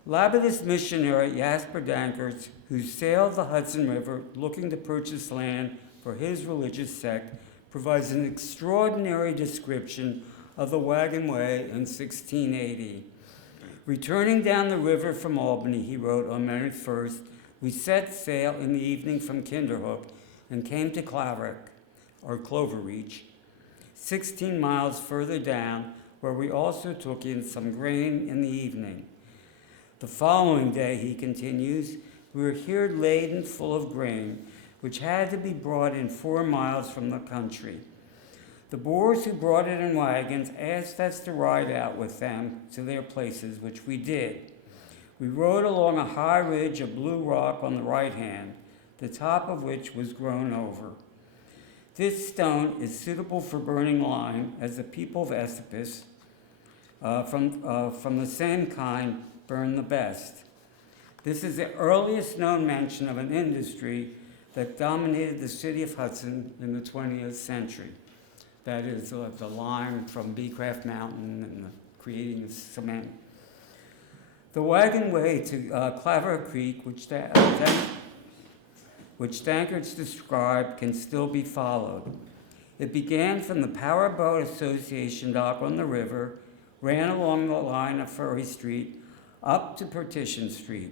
Labadist missionary Jasper Dankers, who sailed the Hudson River looking to purchase land for his religious sect, provides an extraordinary description of the wagonway in 1680. Returning down the river from Albany, he wrote on May 1st, we set sail in the evening from Kinderhook and came to Claverick, or Cloverreach, 16 miles further down, where we also took in some grain in the evening. The following day, he continues, we were here laden full of grain, which had to be brought in 4 miles from the country. The Boers who brought it in wagons asked us to ride out with them to their places, which we did. We rode along a high ridge of blue rock on the right hand, the top of which was grown over. This stone is suitable for burning lime, as the people of Esopus, from the same kind, burn the best. This is the earliest known mention of an industry that dominated the city of Hudson in the 20th century. that is the lime from Beecraft Mountain and the creating of cement. The wagon way to Claver Creek, which Dankerts described, can still be followed. It began from the Power Boat Association dock on the river, ran along the line of Furry Street, up to Partition Street,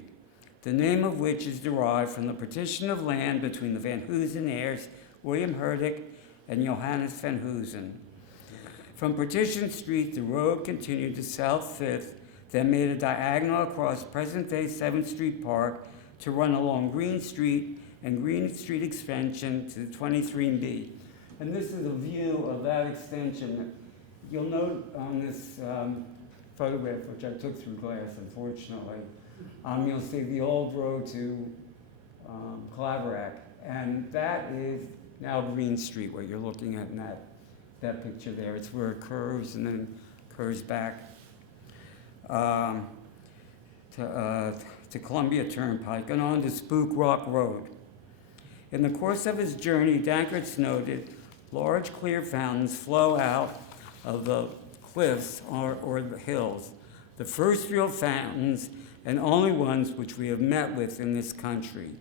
the name of which is derived from the partition of land between the Van Hoosen heirs, William Herdick and Johannes Van Hoosen. From Partition Street, the road continued to South 5th, then made a diagonal across present-day 7th Street Park to run along Green Street and Green Street extension to 23B. And this is a view of that extension. You'll note on this photograph, which I took through glass, unfortunately, you'll see the old road to Claverack, and that is now Green Street, what you're looking at in that picture there. It's where it curves and then curves back to Columbia Turnpike and on to Spook Rock Road. In the course of his journey, Dankerts noted large clear fountains flow out of the cliffs or the hills, the first real fountains and only ones which we have met with in this country.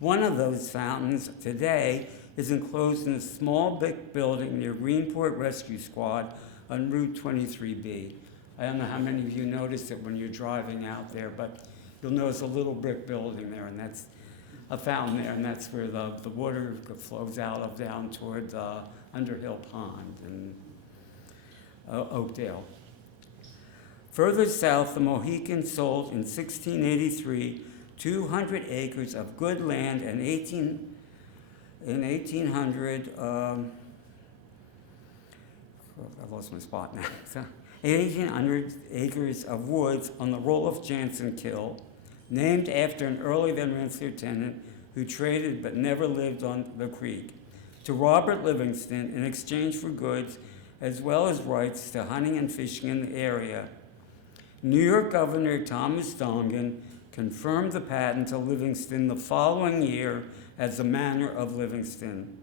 One of those fountains today is enclosed in a small brick building near Greenport Rescue Squad on Route 23B. I don't know how many of you noticed it when you're driving out there, but you'll notice a little brick building there, and that's a fountain there, and that's where the water flows out of down toward Underhill Pond in Oakdale. Further south, the Mohicans sold in 1683 200 acres of good land and 1800, I lost my spot now. 1,800 acres of woods on the Roloff Jansen Kill, named after an early Van Rensselaer tenant who traded but never lived on the creek, to Robert Livingston in exchange for goods as well as rights to hunting and fishing in the area. New York Governor Thomas Dongan confirmed the patent to Livingston the following year as the Manor of Livingston.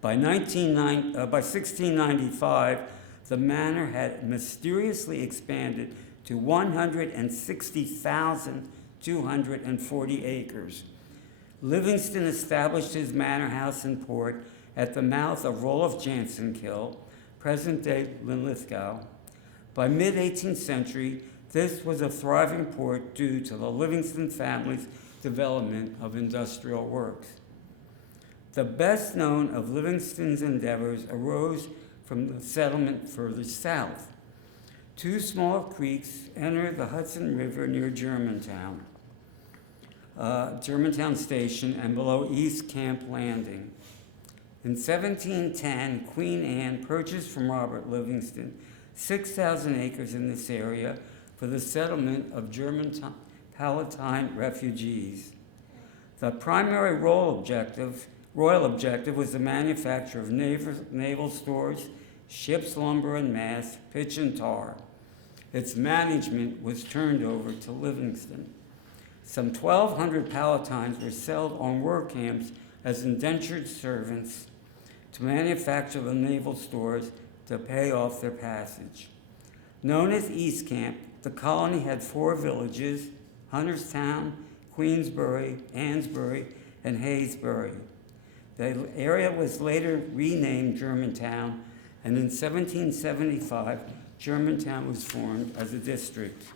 By 1695, the manor had mysteriously expanded to 160,240 acres. Livingston established his manor house and port at the mouth of Roloff Jansen Kill, present-day Linlithgow. By mid-18th century, this was a thriving port due to the Livingston family's development of industrial works. The best known of Livingston's endeavors arose from the settlement further south. Two small creeks enter the Hudson River near Germantown, Germantown Station, and below East Camp Landing. In 1710, Queen Anne purchased from Robert Livingston 6,000 acres in this area for the settlement of German Palatine refugees. The primary royal objective was the manufacture of naval stores, ships, lumber and masts, pitch and tar. Its management was turned over to Livingston. Some 1,200 Palatines were sold on work camps as indentured servants to manufacture the naval stores to pay off their passage. Known as East Camp, the colony had 4 villages: Hunterstown, Queensbury, Ansbury, and Haysbury. The area was later renamed Germantown, and in 1775, Germantown was formed as a district.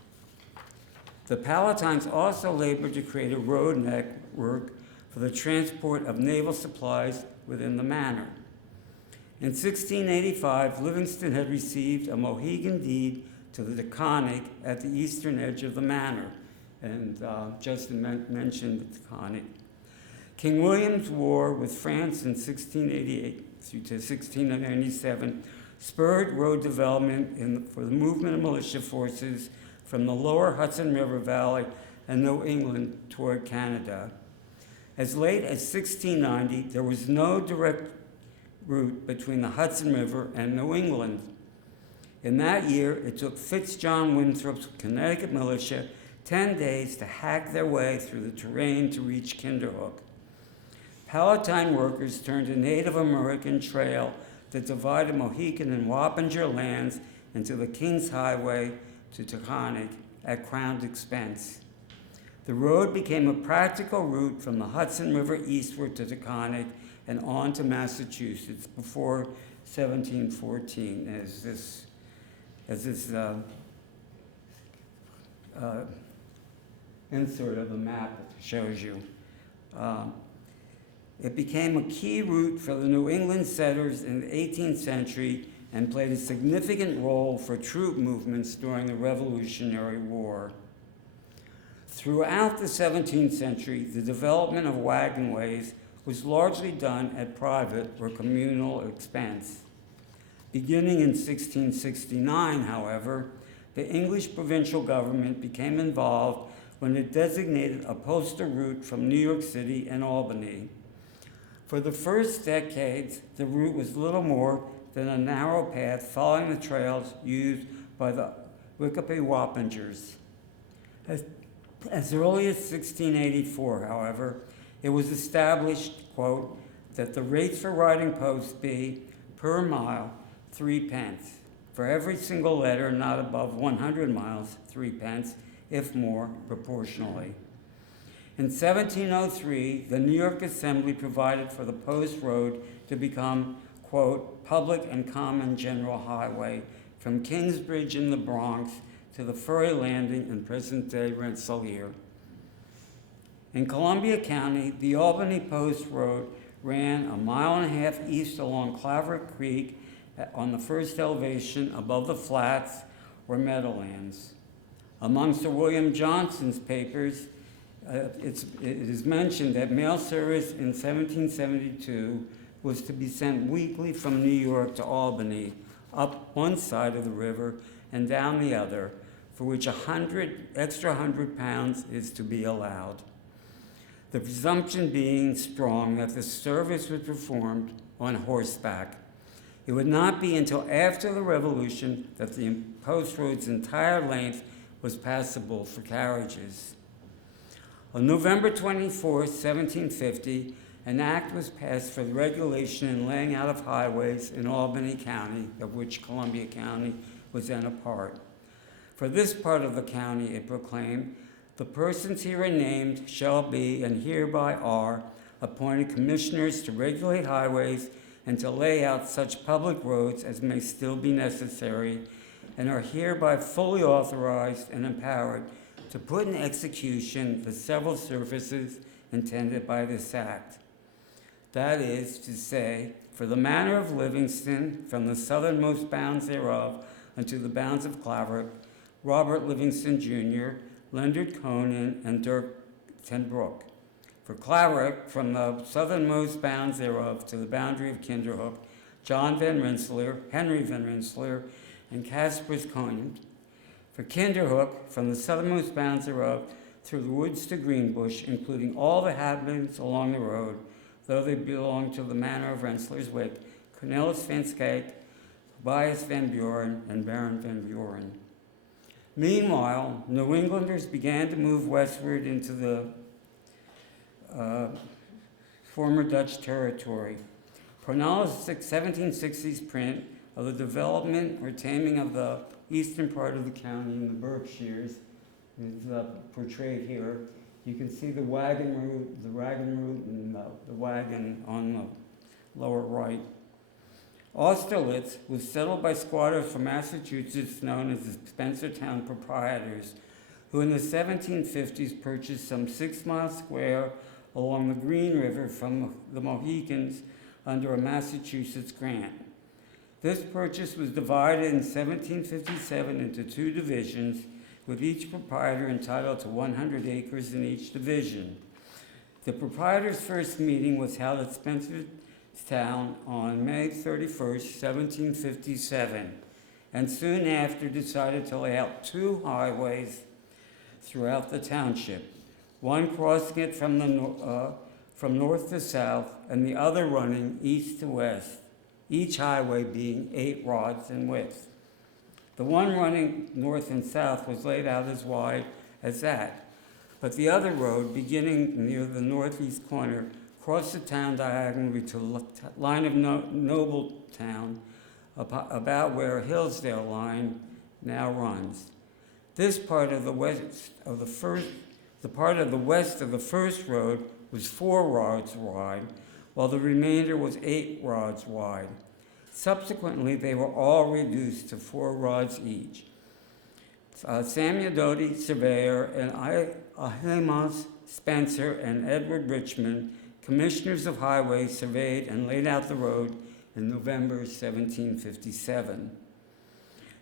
The Palatines also labored to create a road network for the transport of naval supplies within the manor. In 1685, Livingston had received a Mohegan deed to the Taconic at the eastern edge of the manor, and Justin mentioned the Taconic. King William's War with France in 1688 through to 1697 spurred road development for the movement of militia forces from the lower Hudson River Valley and New England toward Canada. As late as 1690, there was no direct route between the Hudson River and New England. In that year, it took Fitzjohn Winthrop's Connecticut militia 10 days to hack their way through the terrain to reach Kinderhook. Palatine workers turned a Native American trail that divided Mohican and Wappinger lands into the King's Highway to Taconic at Crown's expense. The road became a practical route from the Hudson River eastward to Taconic and on to Massachusetts before 1714, as this insert of the map shows you. It became a key route for the New England settlers in the 18th century and played a significant role for troop movements during the Revolutionary War. Throughout the 17th century, the development of wagonways was largely done at private or communal expense. Beginning in 1669, however, the English provincial government became involved when it designated a postal route from New York City and Albany. For the first decades, the route was little more than a narrow path following the trails used by the Wickapee Wappingers. As early as 1684, however, it was established, quote, that the rates for riding posts be, per mile, 3 pence. For every single letter not above 100 miles, 3 pence, if more, proportionally. In 1703, the New York Assembly provided for the post road to become, quote, public and common general highway from Kingsbridge in the Bronx to the ferry landing in present-day Rensselaer. In Columbia County, the Albany Post Road ran a mile and a half east along Claverick Creek on the first elevation above the flats or meadowlands. Among Sir William Johnson's papers, it is mentioned that mail service in 1772 was to be sent weekly from New York to Albany, up one side of the river and down the other, for which 100 pounds is to be allowed. The presumption being strong that the service was performed on horseback. It would not be until after the Revolution that the post road's entire length was passable for carriages. On November 24, 1750, an act was passed for the regulation and laying out of highways in Albany County, of which Columbia County was then a part. For this part of the county, it proclaimed, the persons herein named shall be and hereby are appointed commissioners to regulate highways and to lay out such public roads as may still be necessary, and are hereby fully authorized and empowered to put in execution the several services intended by this act. That is to say, for the manor of Livingston, from the southernmost bounds thereof unto the bounds of Claverick, Robert Livingston Jr., Leonard Conan, and Dirk Ten Broek. For Claverick, from the southernmost bounds thereof to the boundary of Kinderhook, John Van Rensselaer, Henry Van Rensselaer, and Caspers Conan. For Kinderhook, from the southernmost bounds thereof through the woods to Greenbush, including all the inhabitants along the road, though they belong to the manor of Rensselaer's Wick, Cornelis van Skyke, Tobias van Buren, and Baron van Buren. Meanwhile, New Englanders began to move westward into the former Dutch territory. Cornelis' 1760s print of the development or taming of the eastern part of the county in the Berkshires is portrayed here. You can see the wagon route, and the wagon on the lower right. Austerlitz was settled by squatters from Massachusetts known as the Spencertown proprietors, who in the 1750s purchased some 6 miles square along the Green River from the Mohicans under a Massachusetts grant. This purchase was divided in 1757 into 2 divisions, with each proprietor entitled to 100 acres in each division. The proprietors' first meeting was held at Spencertown on May 31st, 1757, and soon after decided to lay out 2 highways throughout the township, one crossing it from north to south and the other running east to west, each highway being 8 rods in width. The one running north and south was laid out as wide as that, but the other road, beginning near the northeast corner, cross the town diagonally to the line of Nobletown, about where Hillsdale line now runs. This part of the west of the first road was 4 rods wide, while the remainder was 8 rods wide. Subsequently, they were all reduced to 4 rods each. Samuel Doty, surveyor, and Ahimaaz Spencer and Edward Richmond, commissioners of highways, surveyed and laid out the road in November 1757.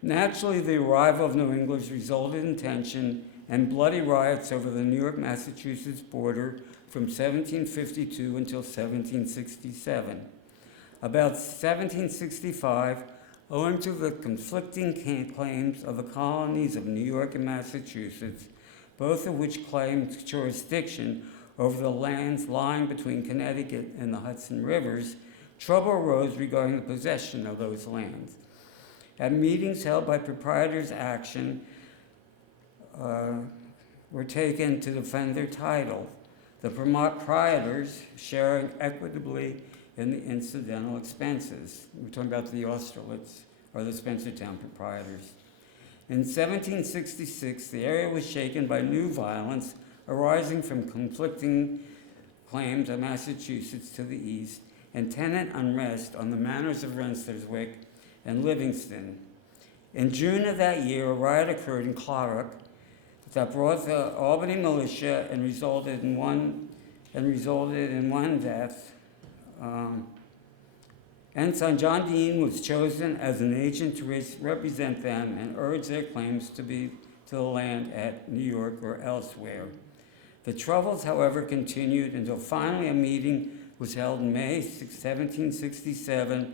Naturally, the arrival of New Englanders resulted in tension and bloody riots over the New York-Massachusetts border from 1752 until 1767. About 1765, owing to the conflicting claims of the colonies of New York and Massachusetts, both of which claimed jurisdiction over the lands lying between Connecticut and the Hudson rivers, trouble arose regarding the possession of those lands. At meetings held by proprietors' action were taken to defend their title, the proprietors sharing equitably in the incidental expenses. We're talking about the Austerlitz, or the Spencertown proprietors. In 1766, the area was shaken by new violence arising from conflicting claims of Massachusetts to the east and tenant unrest on the manors of Rensselaerswyck and Livingston. In June of that year, a riot occurred in Clark that brought the Albany militia and resulted in one death. Ensign John Dean was chosen as an agent to represent them and urge their claims to the land at New York or elsewhere. The troubles, however, continued until finally a meeting was held in May 1767,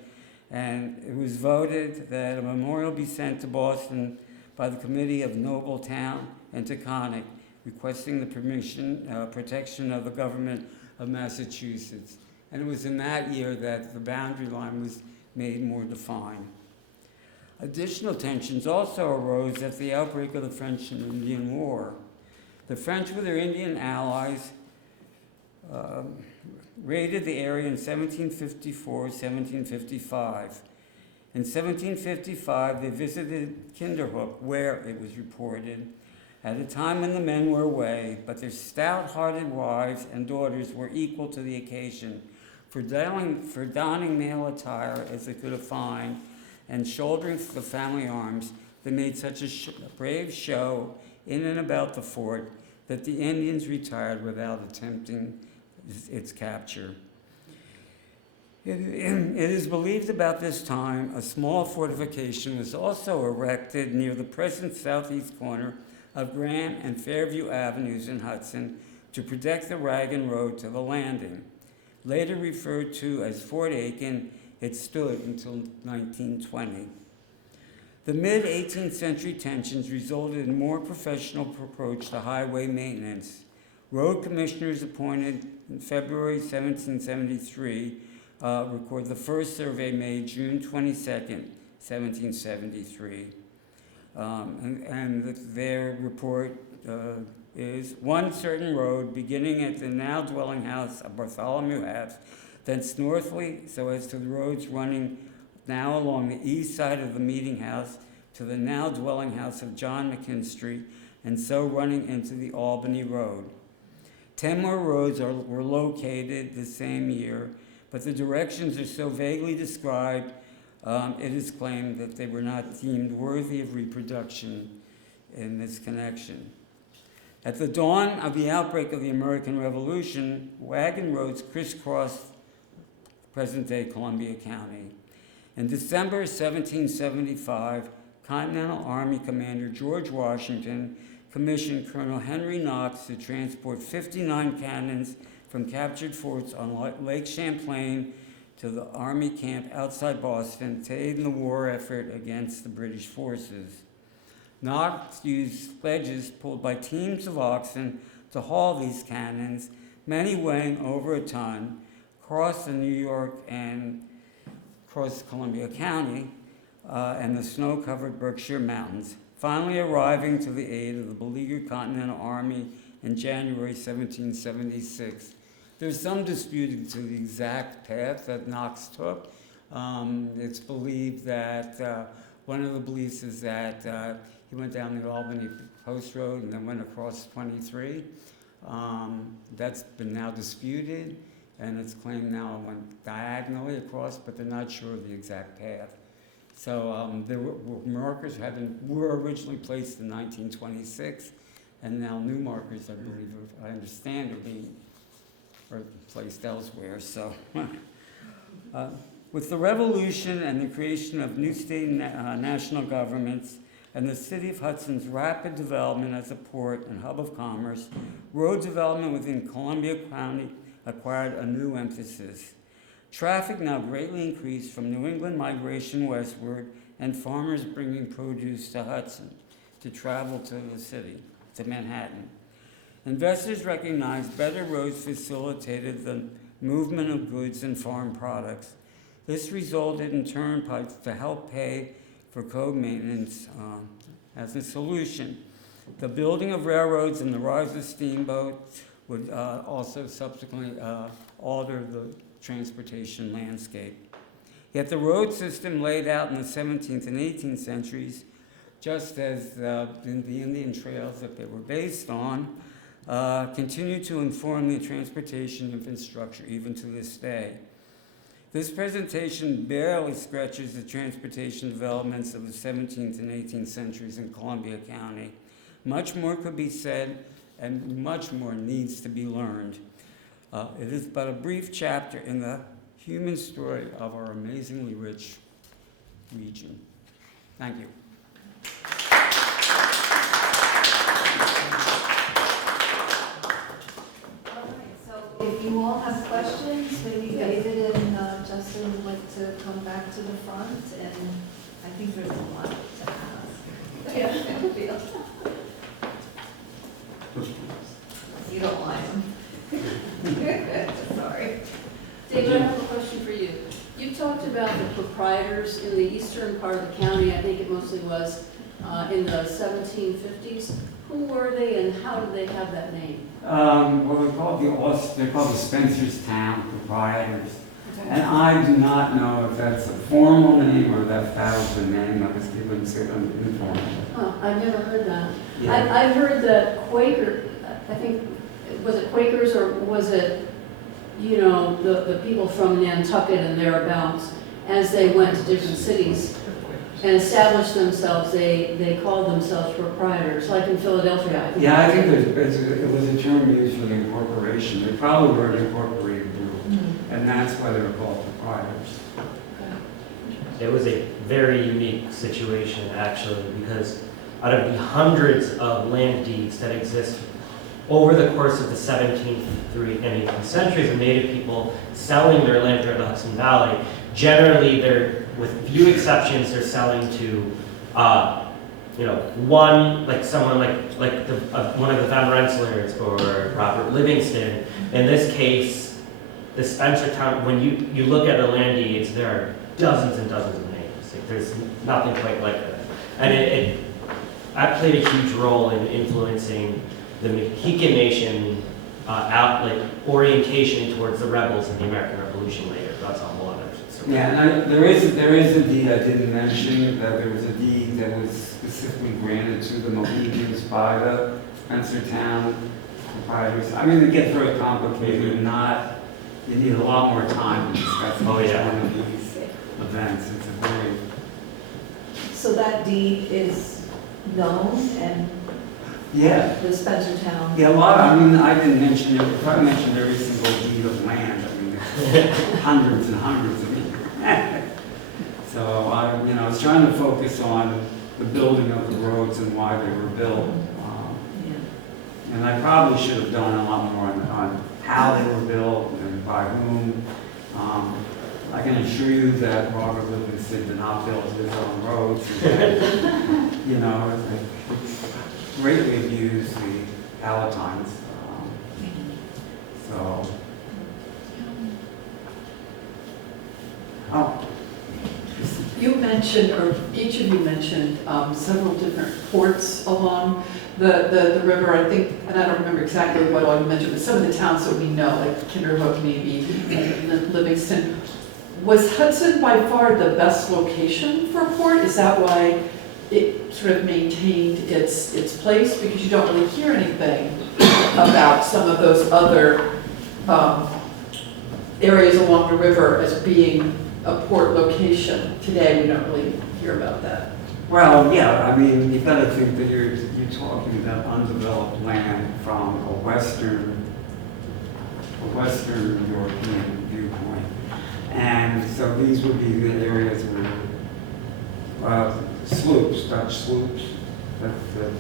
and it was voted that a memorial be sent to Boston by the Committee of Nobletown and Taconic, requesting the protection of the government of Massachusetts. And it was in that year that the boundary line was made more defined. Additional tensions also arose at the outbreak of the French and Indian War. The French, with their Indian allies, raided the area in 1754-1755. In 1755, they visited Kinderhook, where it was reported, at a time when the men were away, but their stout-hearted wives and daughters were equal to the occasion, for donning male attire as they could find, and shouldering the family arms. They made such a brave show in and about the fort that the Indians retired without attempting its capture. It is believed about this time a small fortification was also erected near the present southeast corner of Grant and Fairview Avenues in Hudson to protect the wagon road to the landing. Later referred to as Fort Aiken, it stood until 1920. The mid-18th century tensions resulted in more professional approach to highway maintenance. Road commissioners appointed in February 1773 record the first survey made June 22nd, 1773. And their report is one certain road beginning at the now dwelling house of Bartholomew Ave, thence northly so as to the roads running now along the east side of the meeting house to the now dwelling house of John McKinstry, and so running into the Albany Road. 10 more roads were located the same year, but the directions are so vaguely described, it is claimed that they were not deemed worthy of reproduction in this connection. At the dawn of the outbreak of the American Revolution, wagon roads crisscrossed present-day Columbia County. In December 1775, Continental Army Commander George Washington commissioned Colonel Henry Knox to transport 59 cannons from captured forts on Lake Champlain to the Army camp outside Boston to aid in the war effort against the British forces. Knox used sledges pulled by teams of oxen to haul these cannons, many weighing over a ton, across the New York and across Columbia County and the snow-covered Berkshire Mountains, finally arriving to the aid of the beleaguered Continental Army in January 1776. There's some dispute as to the exact path that Knox took. It's believed that one of the beliefs is that he went down the Albany Post Road and then went across 23. That's been now disputed, and it's claimed now it went diagonally across, but they're not sure of the exact path. So there were markers were originally placed in 1926, and now new markers, I believe, I understand, are placed elsewhere. So, with the revolution and the creation of new state and national governments, and the city of Hudson's rapid development as a port and hub of commerce, road development within Columbia County acquired a new emphasis. Traffic now greatly increased from New England migration westward and farmers bringing produce to Hudson to travel to the city, to Manhattan. Investors recognized better roads facilitated the movement of goods and farm products. This resulted in turnpikes to help pay for code maintenance as a solution. The building of railroads and the rise of steamboats would also subsequently alter the transportation landscape. Yet the road system laid out in the 17th and 18th centuries, just as the Indian trails that they were based on, continue to inform the transportation infrastructure even to this day. This presentation barely scratches the transportation developments of the 17th and 18th centuries in Columbia County. Much more could be said, and much more needs to be learned. It is but a brief chapter in the human story of our amazingly rich region. Thank you. All right, so if you all have questions, maybe David and Justin would like to come back to the front, and I think there's a lot to ask. Yeah. You don't like them. Sorry. David, I have a question for you. You talked about the proprietors in the eastern part of the county, I think it mostly was, in the 1750s. Who were they and how did they have that name? Well, they're called the Spencerstown proprietors. Okay. And I do not know if that's a formal name or that was the name that was given to them informal. Oh, I've never heard that. Yeah. I've heard that Quaker, I think, was it Quakers or was it, you know, the people from Nantucket and thereabouts, as they went to different cities and established themselves, they called themselves proprietors, like in Philadelphia. Yeah, I think it was a term used for the incorporation. They probably were an incorporated group, and that's why they were called proprietors. It was a very unique situation, actually, because out of the hundreds of land deeds that exist over the course of the 17th through and 18th centuries of Native people selling their land throughout the Hudson Valley, generally they're, with few exceptions, they're selling to, one, like someone like the, one of the Van Rensselaers or Robert Livingston. In this case, the Spencertown, when you look at the land deeds, there are dozens and dozens of names. Like, there's nothing quite like that. And that played a huge role in influencing the Mohican Nation orientation towards the rebels in the American Revolution later. That's a whole other story. Yeah, and there is a deed I didn't mention, that there was a deed that was specifically granted to the Mohicans by the Spencertown proprietors. I mean, it gets very complicated and you need a lot more time to discuss one of these events. It's a very... So that deed is known and yeah. The Spencertown. Yeah, a lot. I mean, I didn't mention it. If I mentioned every single deed of land, I mean, there's hundreds and hundreds of them. So I was trying to focus on the building of the roads and why they were built. And I probably should have done a lot more on how they were built and by whom. I can assure you that Robert Livingston did not build his own roads. Greatly abused the Palatines. You mentioned, or each of you mentioned several different ports along the river. I think, and I don't remember exactly what all you mentioned, but some of the towns that we know, like Kinderhook maybe, and Livingston. Was Hudson by far the best location for a port? Is that why it sort of maintained its place? Because you don't really hear anything about some of those other areas along the river as being a port location. Today, we don't really hear about that. Well, yeah, I mean, you've got to think that you're talking about undeveloped land from a Western European viewpoint. And so these would be the areas where sloops, Dutch sloops that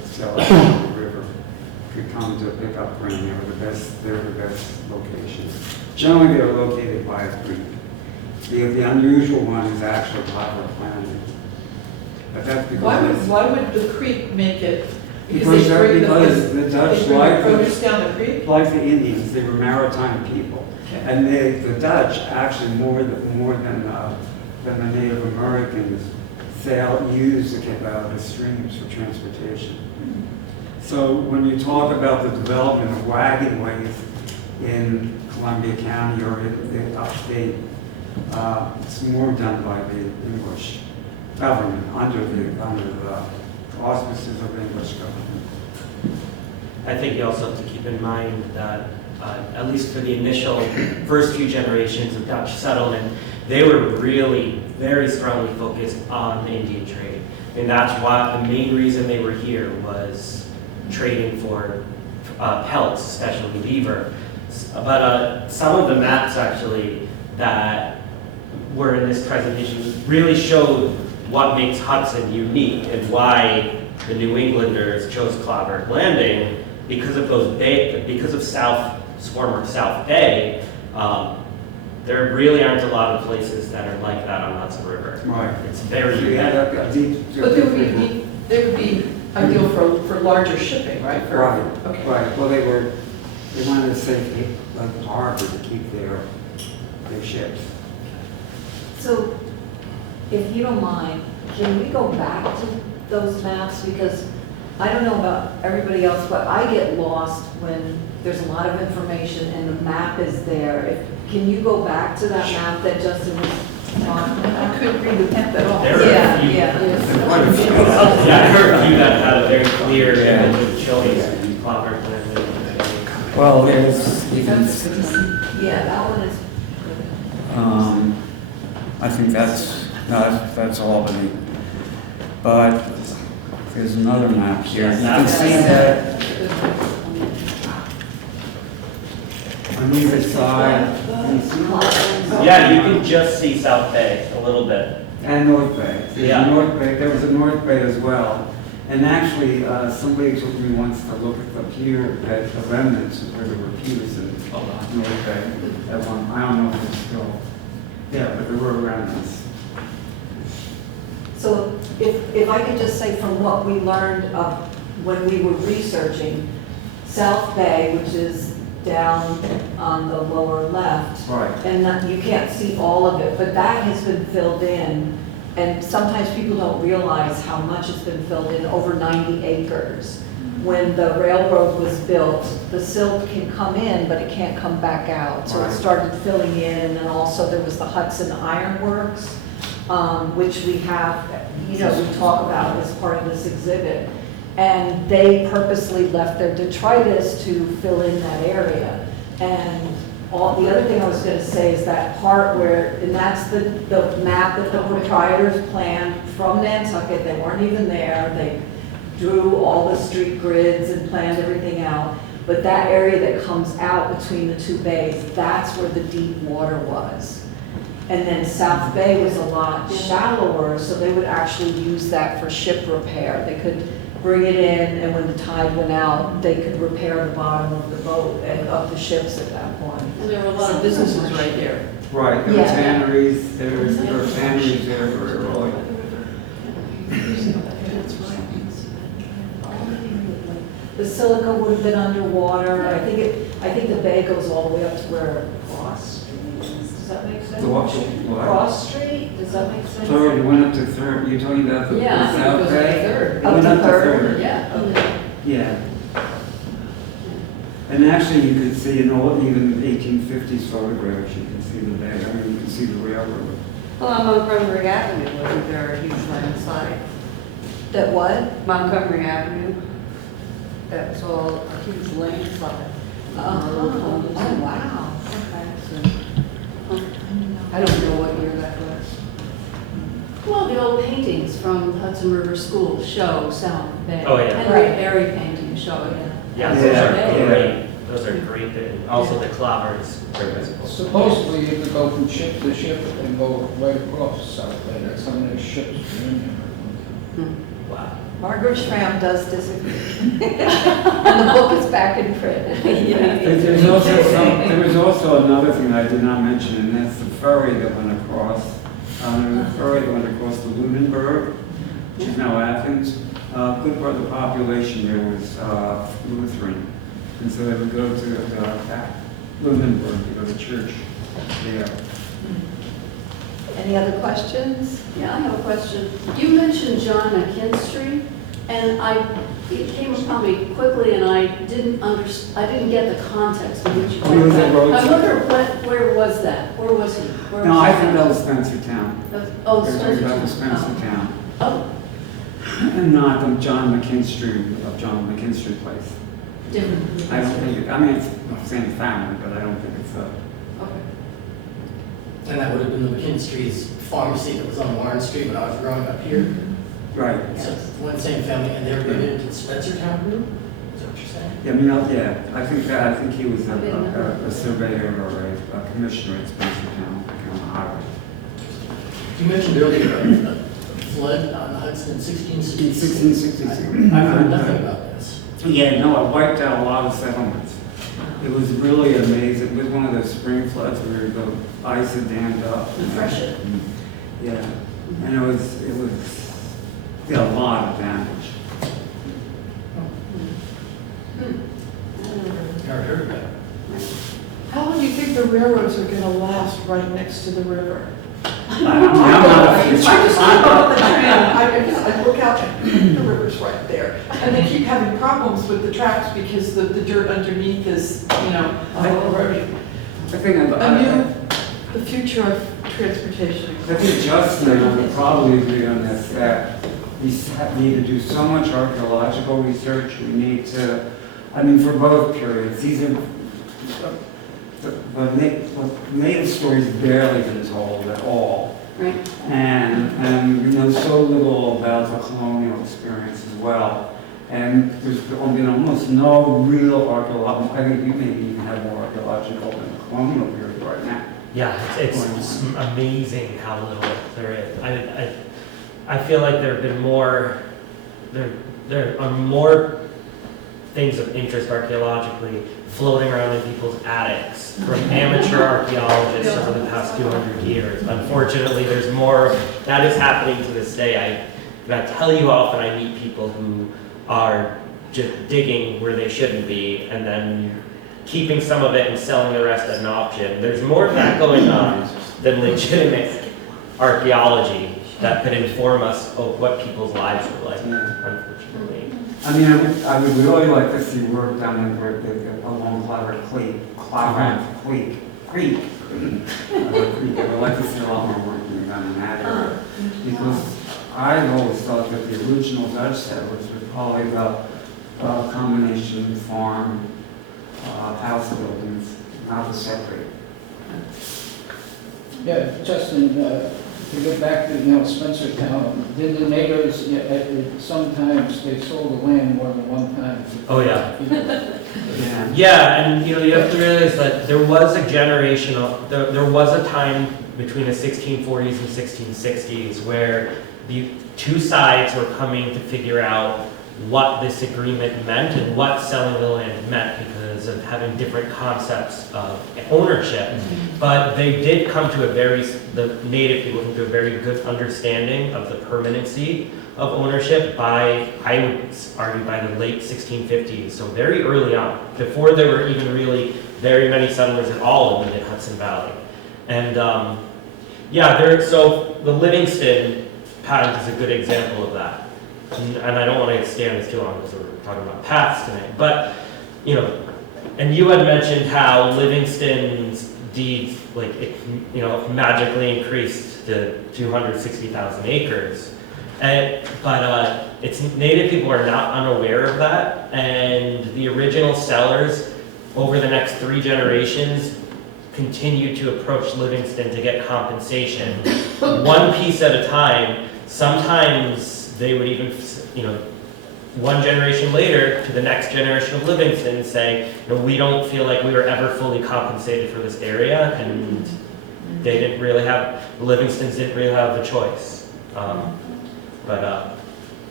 sail along the river could come to pick up grain. They're the best locations. Generally, they're located by a creek. The unusual one is actually Clover Landing. But that's because Why would the creek make it? Because they bring the Dutch, they bring like the produce down the creek? the Indians, they were maritime people. Okay. And the Dutch, actually more than the Native Americans, use the streams for transportation. So when you talk about the development of wagon ways in Columbia County or in upstate, it's more done by the English government under the auspices of the English government. I think you also have to keep in mind that, at least for the initial first few generations of Dutch settlement, they were really very strongly focused on the Indian trade. And that's why the main reason they were here was trading for pelts, especially beaver. But some of the maps actually that were in this presentation really showed what makes Hudson unique and why the New Englanders chose Clover Landing because of because of South Bay. There really aren't a lot of places that are like that on Hudson River. Right. It's very So you unique. had a deep. But they would be ideal for larger shipping, right? Right. Okay. Right. Well, they wanted a safe harbor to keep their ships. So, if you don't mind, can we go back to those maps? Because I don't know about everybody else, but I get lost when there's a lot of information and the map is there. Can you go back to that map that Justin was talking I about? couldn't read the map at all. There are a few. Yeah. Yeah, I heard a few that had a very clear image of showing Clover Landing. Well, there's Yeah, that one is. I think that's Albany. But there's another map here. You can see that on either side. Can you see that? Yeah, you can just see South Bay a little bit. And North Bay. There's Yeah. a North Bay. There was a North Bay as well. And actually, somebody took me once to look at the remnants of where there were piers in North Bay. At one, I don't know if it's still, yeah, but there were remnants. So if I could just say from what we learned when we were researching, South Bay, which is down on the lower left, Right. and you can't see all of it, but that has been filled in. And sometimes people don't realize how much has been filled in, over 90 acres. When the railroad was built, the silt can come in, but it can't come back out. So it Right. started filling in, and then also there was the Hudson Iron Works, which we have, we talk about as part of this exhibit. And they purposely left their detritus to fill in that area. And the other thing I was going to say is that part where, and that's the map that the proprietors planned from Nantucket. They weren't even there. They drew all the street grids and planned everything out. But that area that comes out between the two bays, that's where the deep water was. And then South Bay was a lot shallower, so they would actually use that for ship repair. They could bring it in, and when the tide went out, they could repair the bottom of the boat and of the ships at that point. And there were a lot of businesses right here. Right, there were Yeah. tanneries, there were tanneries there for oil. The silica would have been underwater. I think the bay goes all the way up to where Cross Street is. Does that make sense? What? Cross Street, does that make sense? Third, it went up to Third, you're talking about the Yeah, I think it South goes Bay? to Third. It went Up up to to Third? Third. Yeah, okay. Yeah. And actually, you could see in all, even 1850s photographs, you can see the bay, I mean, you can see the railroad. Well, on Montgomery Avenue, wasn't there a huge landslide? That what? Montgomery Avenue, that was all a huge landslide. Oh, wow, okay. I don't know what year that was. Well, the old paintings from Hudson River School show Sound Bay. Oh, yeah. Henry Right. Berry paintings show it. Yeah, Yeah, those yeah. are great. Those are great. And also the clovers are visible. Supposedly you could go from ship to ship and go right across South Bay. That's how many ships are in there. Wow. Margaret Schramm does disagree. And the book is back in print. There was also another thing I did not mention, and that's the ferry that went across. The ferry that went across to Lunenburg, which is now Athens. Good part of the population there was Lutheran, and so they would go to Lunenburg to go to church there. Any other questions? Yeah, I have a question. You mentioned John McKinstry, and it came upon me quickly, and I didn't get the context in which you Oh, he was went at that. I Rhodes. wonder where was that? Where was he? Where No, was I he? think that was Spencertown. Oh, They're talking about the Spencertown. Oh, And not the John McKinstry of John McKinstry Place. different. I don't think it, I mean, it's the same family, but I don't think it's a. Okay. And that would have been the McKinstry's pharmacy that was on Warren Street when I was growing up here. Right. So it's one same family, and they're related to the Spencertown group? Is that what you're saying? Yeah, I mean, I think he was a surveyor or a commissioner at Spencertown, Ohio. You mentioned earlier a flood on the Hudson in 1666. 1666. I've heard nothing about this. Yeah, no, it wiped out a lot of settlements. It was really amazing. It was one of those spring floods where the ice had dammed up. Refresh it. Yeah, and it was, a lot of damage. Never heard of that. How long do you think the railroads are gonna last right next to the river? I'm not I a just keep on the train, I look out, and the river's right there. And they keep having problems with the tracks because the dirt underneath is, like eroding. I think The future of transportation. I think Justin and I would probably agree on this, that we need to do so much archaeological research. We need to, I mean, for both periods. These are, the native stories barely been told at all. Right. And we know so little about the colonial experience as well. And there's been almost no real archaeological, I think you maybe even have more archaeological than the colonial period right now. Yeah, it's amazing how little there is. I feel like there have been there are more things of interest archaeologically floating around in people's attics from amateur archaeologists over the past 200 years. Unfortunately, there's more that is happening to this day. I tell you how often I meet people who are just digging where they shouldn't be and then keeping some of it and selling the rest as an option. There's more of that going on than legitimate archaeology that could inform us of what people's lives were like, unfortunately. I mean, I would really like to see work done along Claret Creek. I would like to see a lot more work being done in that area. Because I've always thought that the original Dutch settlers were probably the combination farm, house buildings, not the separate. Yeah, Justin, to get back to, Spencertown, did the natives, sometimes they sold the land more than one time? Oh, yeah. Yeah. Yeah, and you have to realize that there was a generation of, there was a time between the 1640s and 1660s where the two sides were coming to figure out what this agreement meant and what selling the land meant because of having different concepts of ownership. But they did come to the native people come to a very good understanding of the permanency of ownership by, I would argue, by the late 1650s, so very early on, before there were even really very many settlers at all in the Hudson Valley. And So the Livingston patent is a good example of that. And I don't want to stay on this too long because we're talking about paths tonight. But, you know, and you had mentioned how Livingston's deeds, like, magically increased to 260,000 acres. But it's native people are not unaware of that, and the original sellers over the next 3 generations continued to approach Livingston to get compensation, one piece at a time. Sometimes they would even, one generation later to the next generation of Livingston say, we don't feel like we were ever fully compensated for this area, and they didn't really have, the Livingstons didn't really have a choice.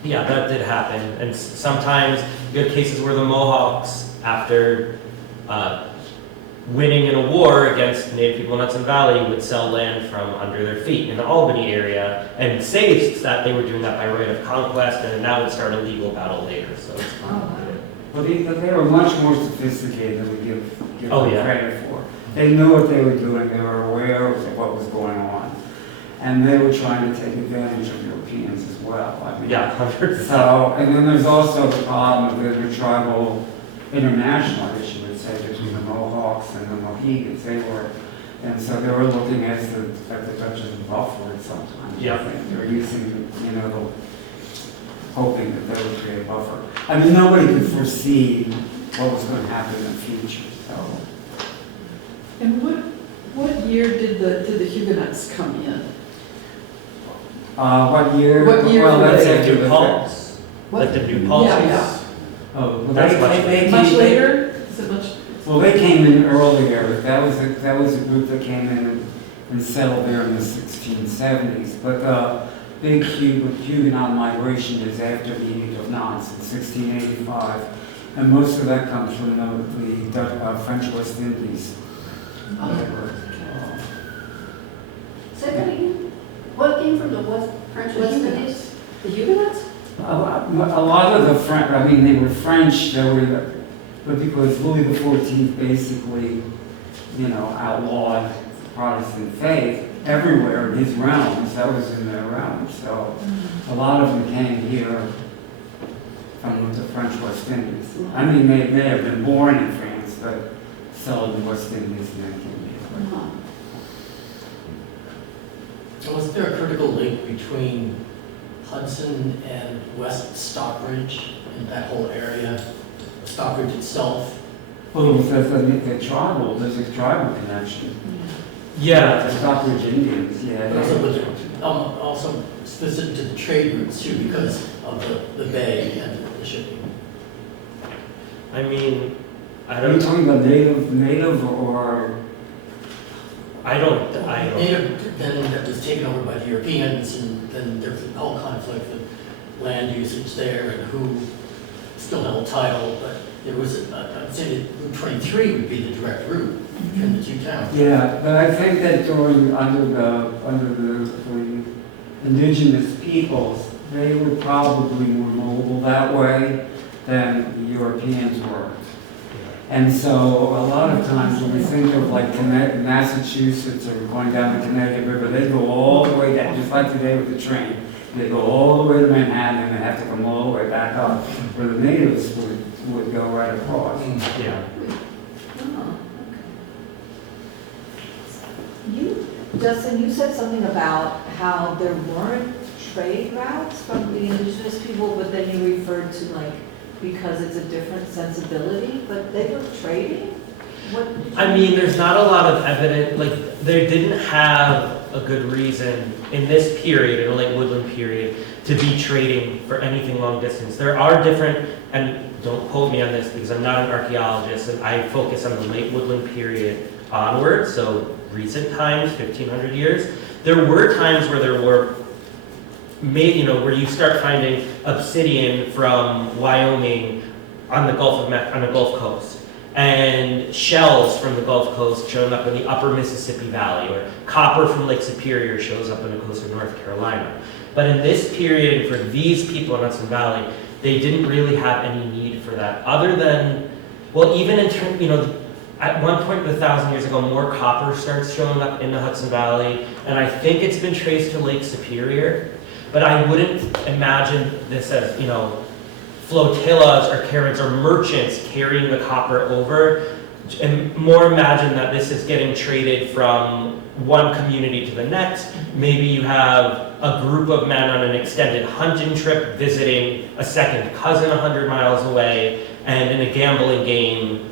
Yeah, that did happen. And sometimes you had cases where the Mohawks, after winning in a war against Native people in Hudson Valley, would sell land from under their feet in the Albany area and say that they were doing that by right of conquest, and then that would start a legal battle later. So it's complicated. Well, they were much more sophisticated than we give them Yeah. credit for. They knew what they were doing, they were aware of what was going on, and they were trying to take advantage of Europeans as well. I mean, Yeah, 100%. so, and then there's also the problem of the intertribal international issue, let's say, between the Mohawks and the Mohegans. And so they were looking at the Dutch as a buffer sometimes. Yeah. I think they were using, hoping that they would create a buffer. I mean, nobody could foresee what was going to happen in the future, so. And what year did the Huguenots come in? What year? What year Well, were let's they? say New Paltz. Like the New Paltz. Yeah. Oh, well, That's Much came- later? Is it much? Well, they came in earlier. That was a group that came in and settled there in the 1670s. But the big Huguenot migration is after the Edict of Nantes in 1685, and most of that comes from the French West Indies. Say that again? What came from the French West Indies? The Huguenots? A lot of the French, I mean, they were French, but because Louis XIV basically, outlawed Protestant faith everywhere in his realms, that was in their realms. So a lot of them came here from the French West Indies. I mean, they may have been born in France, but settled in West Indies and then came here. Uh-huh. So was there a critical link between Hudson and West Stockbridge and that whole area, Stockbridge itself? Well, there's a tribal connection. Yeah. The Stockbridge Indians, yeah. Also specific to the trade routes too, because of the bay and the shipping. I mean, I Are you don't. talking about native or? I don't. Native, then that was taken over by the Europeans, and then there was a whole conflict with land usage there and who still held title, but there was, I'd say that Route 23 would be the direct route between the two towns. Yeah, but I think that under the indigenous peoples, they were probably more mobile that way than the Europeans were. And so a lot of times when we think of like Massachusetts or going down the Connecticut River, they go all the way down, just like today with the train. They go all the way to Manhattan and they have to come all the way back up, where the natives would go right across. Yeah. Oh, okay. Justin, you said something about how there weren't trade routes from the indigenous people, but then you referred to because it's a different sensibility, but they were trading? What did you I mean, there's not a lot of evidence, they didn't have a good reason in this period, in the late woodland period, to be trading for anything long distance. There are different, and don't quote me on this because I'm not an archaeologist, and I focus on the late woodland period onward, so recent times, 1500 years. There were times where there were where you start finding obsidian from Wyoming on the Gulf Coast, and shells from the Gulf Coast showing up in the upper Mississippi Valley, or copper from Lake Superior shows up in the coast of North Carolina. But in this period, for these people in Hudson Valley, they didn't really have any need for that, other than, well, even in terms, at one point, 1,000 years ago, more copper starts showing up in the Hudson Valley, and I think it's been traced to Lake Superior. But I wouldn't imagine this as, flotillas or caravans or merchants carrying the copper over, and more imagine that this is getting traded from one community to the next. Maybe you have a group of men on an extended hunting trip visiting a second cousin 100 miles away, and in a gambling game,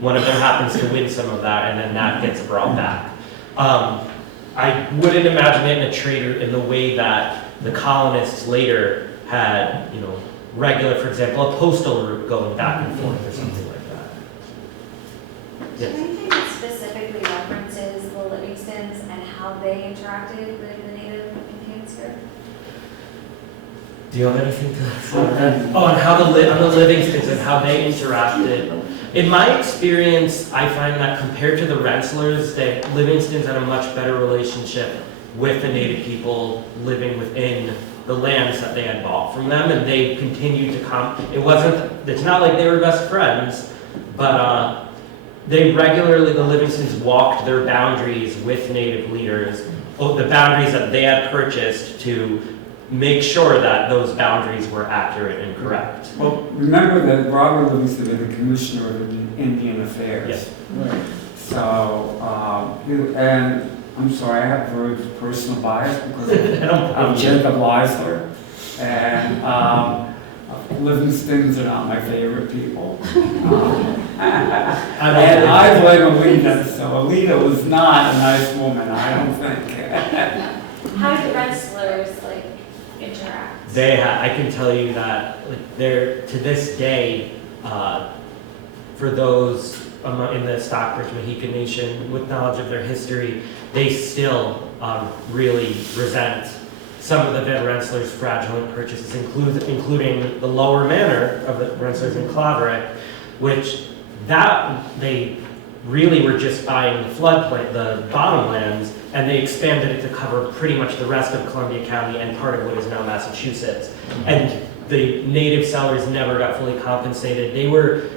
one of them happens to win some of that, and then that gets brought back. I wouldn't imagine it in a trader in the way that the colonists later had, regular, for example, a postal route going back and forth or something like that. Is there anything that specifically references the Livingstons and how they interacted with the native Indians here? Do you have anything to say? Oh, and how on the Livingstons and how they interacted. In my experience, I find that compared to the Rensselaers, that Livingstons had a much better relationship with the native people living within the lands that they had bought from them, and they continued to come. It's not like they were best friends, but they regularly, the Livingstons walked their boundaries with native leaders, the boundaries that they had purchased, to make sure that those boundaries were accurate and correct. Well, remember that Robert Livingston was the Commissioner of Indian Affairs. Yes. Right. So, and I'm sorry, I have very personal bias because I'm I Jacob Leisler, and Livingstons are not my favorite people. And I blame Alita, so Alita was not a nice woman, I don't think. How did the Rensselaers interact? I can tell you that they're, to this day, for those in the Stockbridge Mohican Nation with knowledge of their history, they still really resent some of the Van Rensselaer's fraudulent purchases, including the lower manor of the Rensselaers in Claverack, which they really were just buying the floodplain, the bottomlands, and they expanded it to cover pretty much the rest of Columbia County and part of what is now Massachusetts. And the native sellers never got fully compensated. They were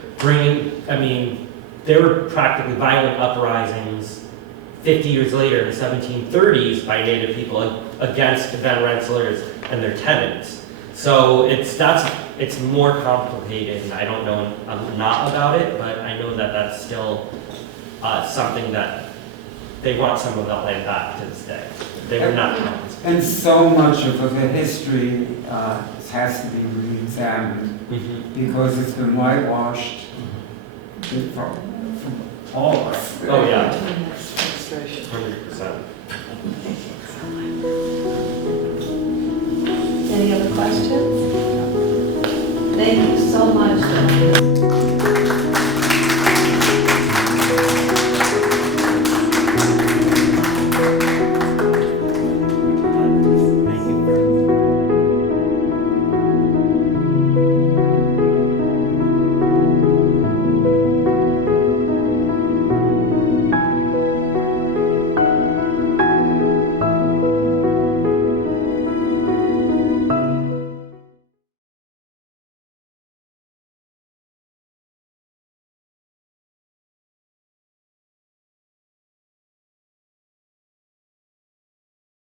there were practically violent uprisings 50 years later in the 1730s by native people against the Van Rensselaers and their tenants. So it's more complicated, and I don't know a lot about it, but I know that that's still something that they want some of that land back to this day. They were not compensated. And so much of the history has to be re-examined because it's been whitewashed from all of us. Oh yeah, Administration. 100%. Any other questions? Thank you so much.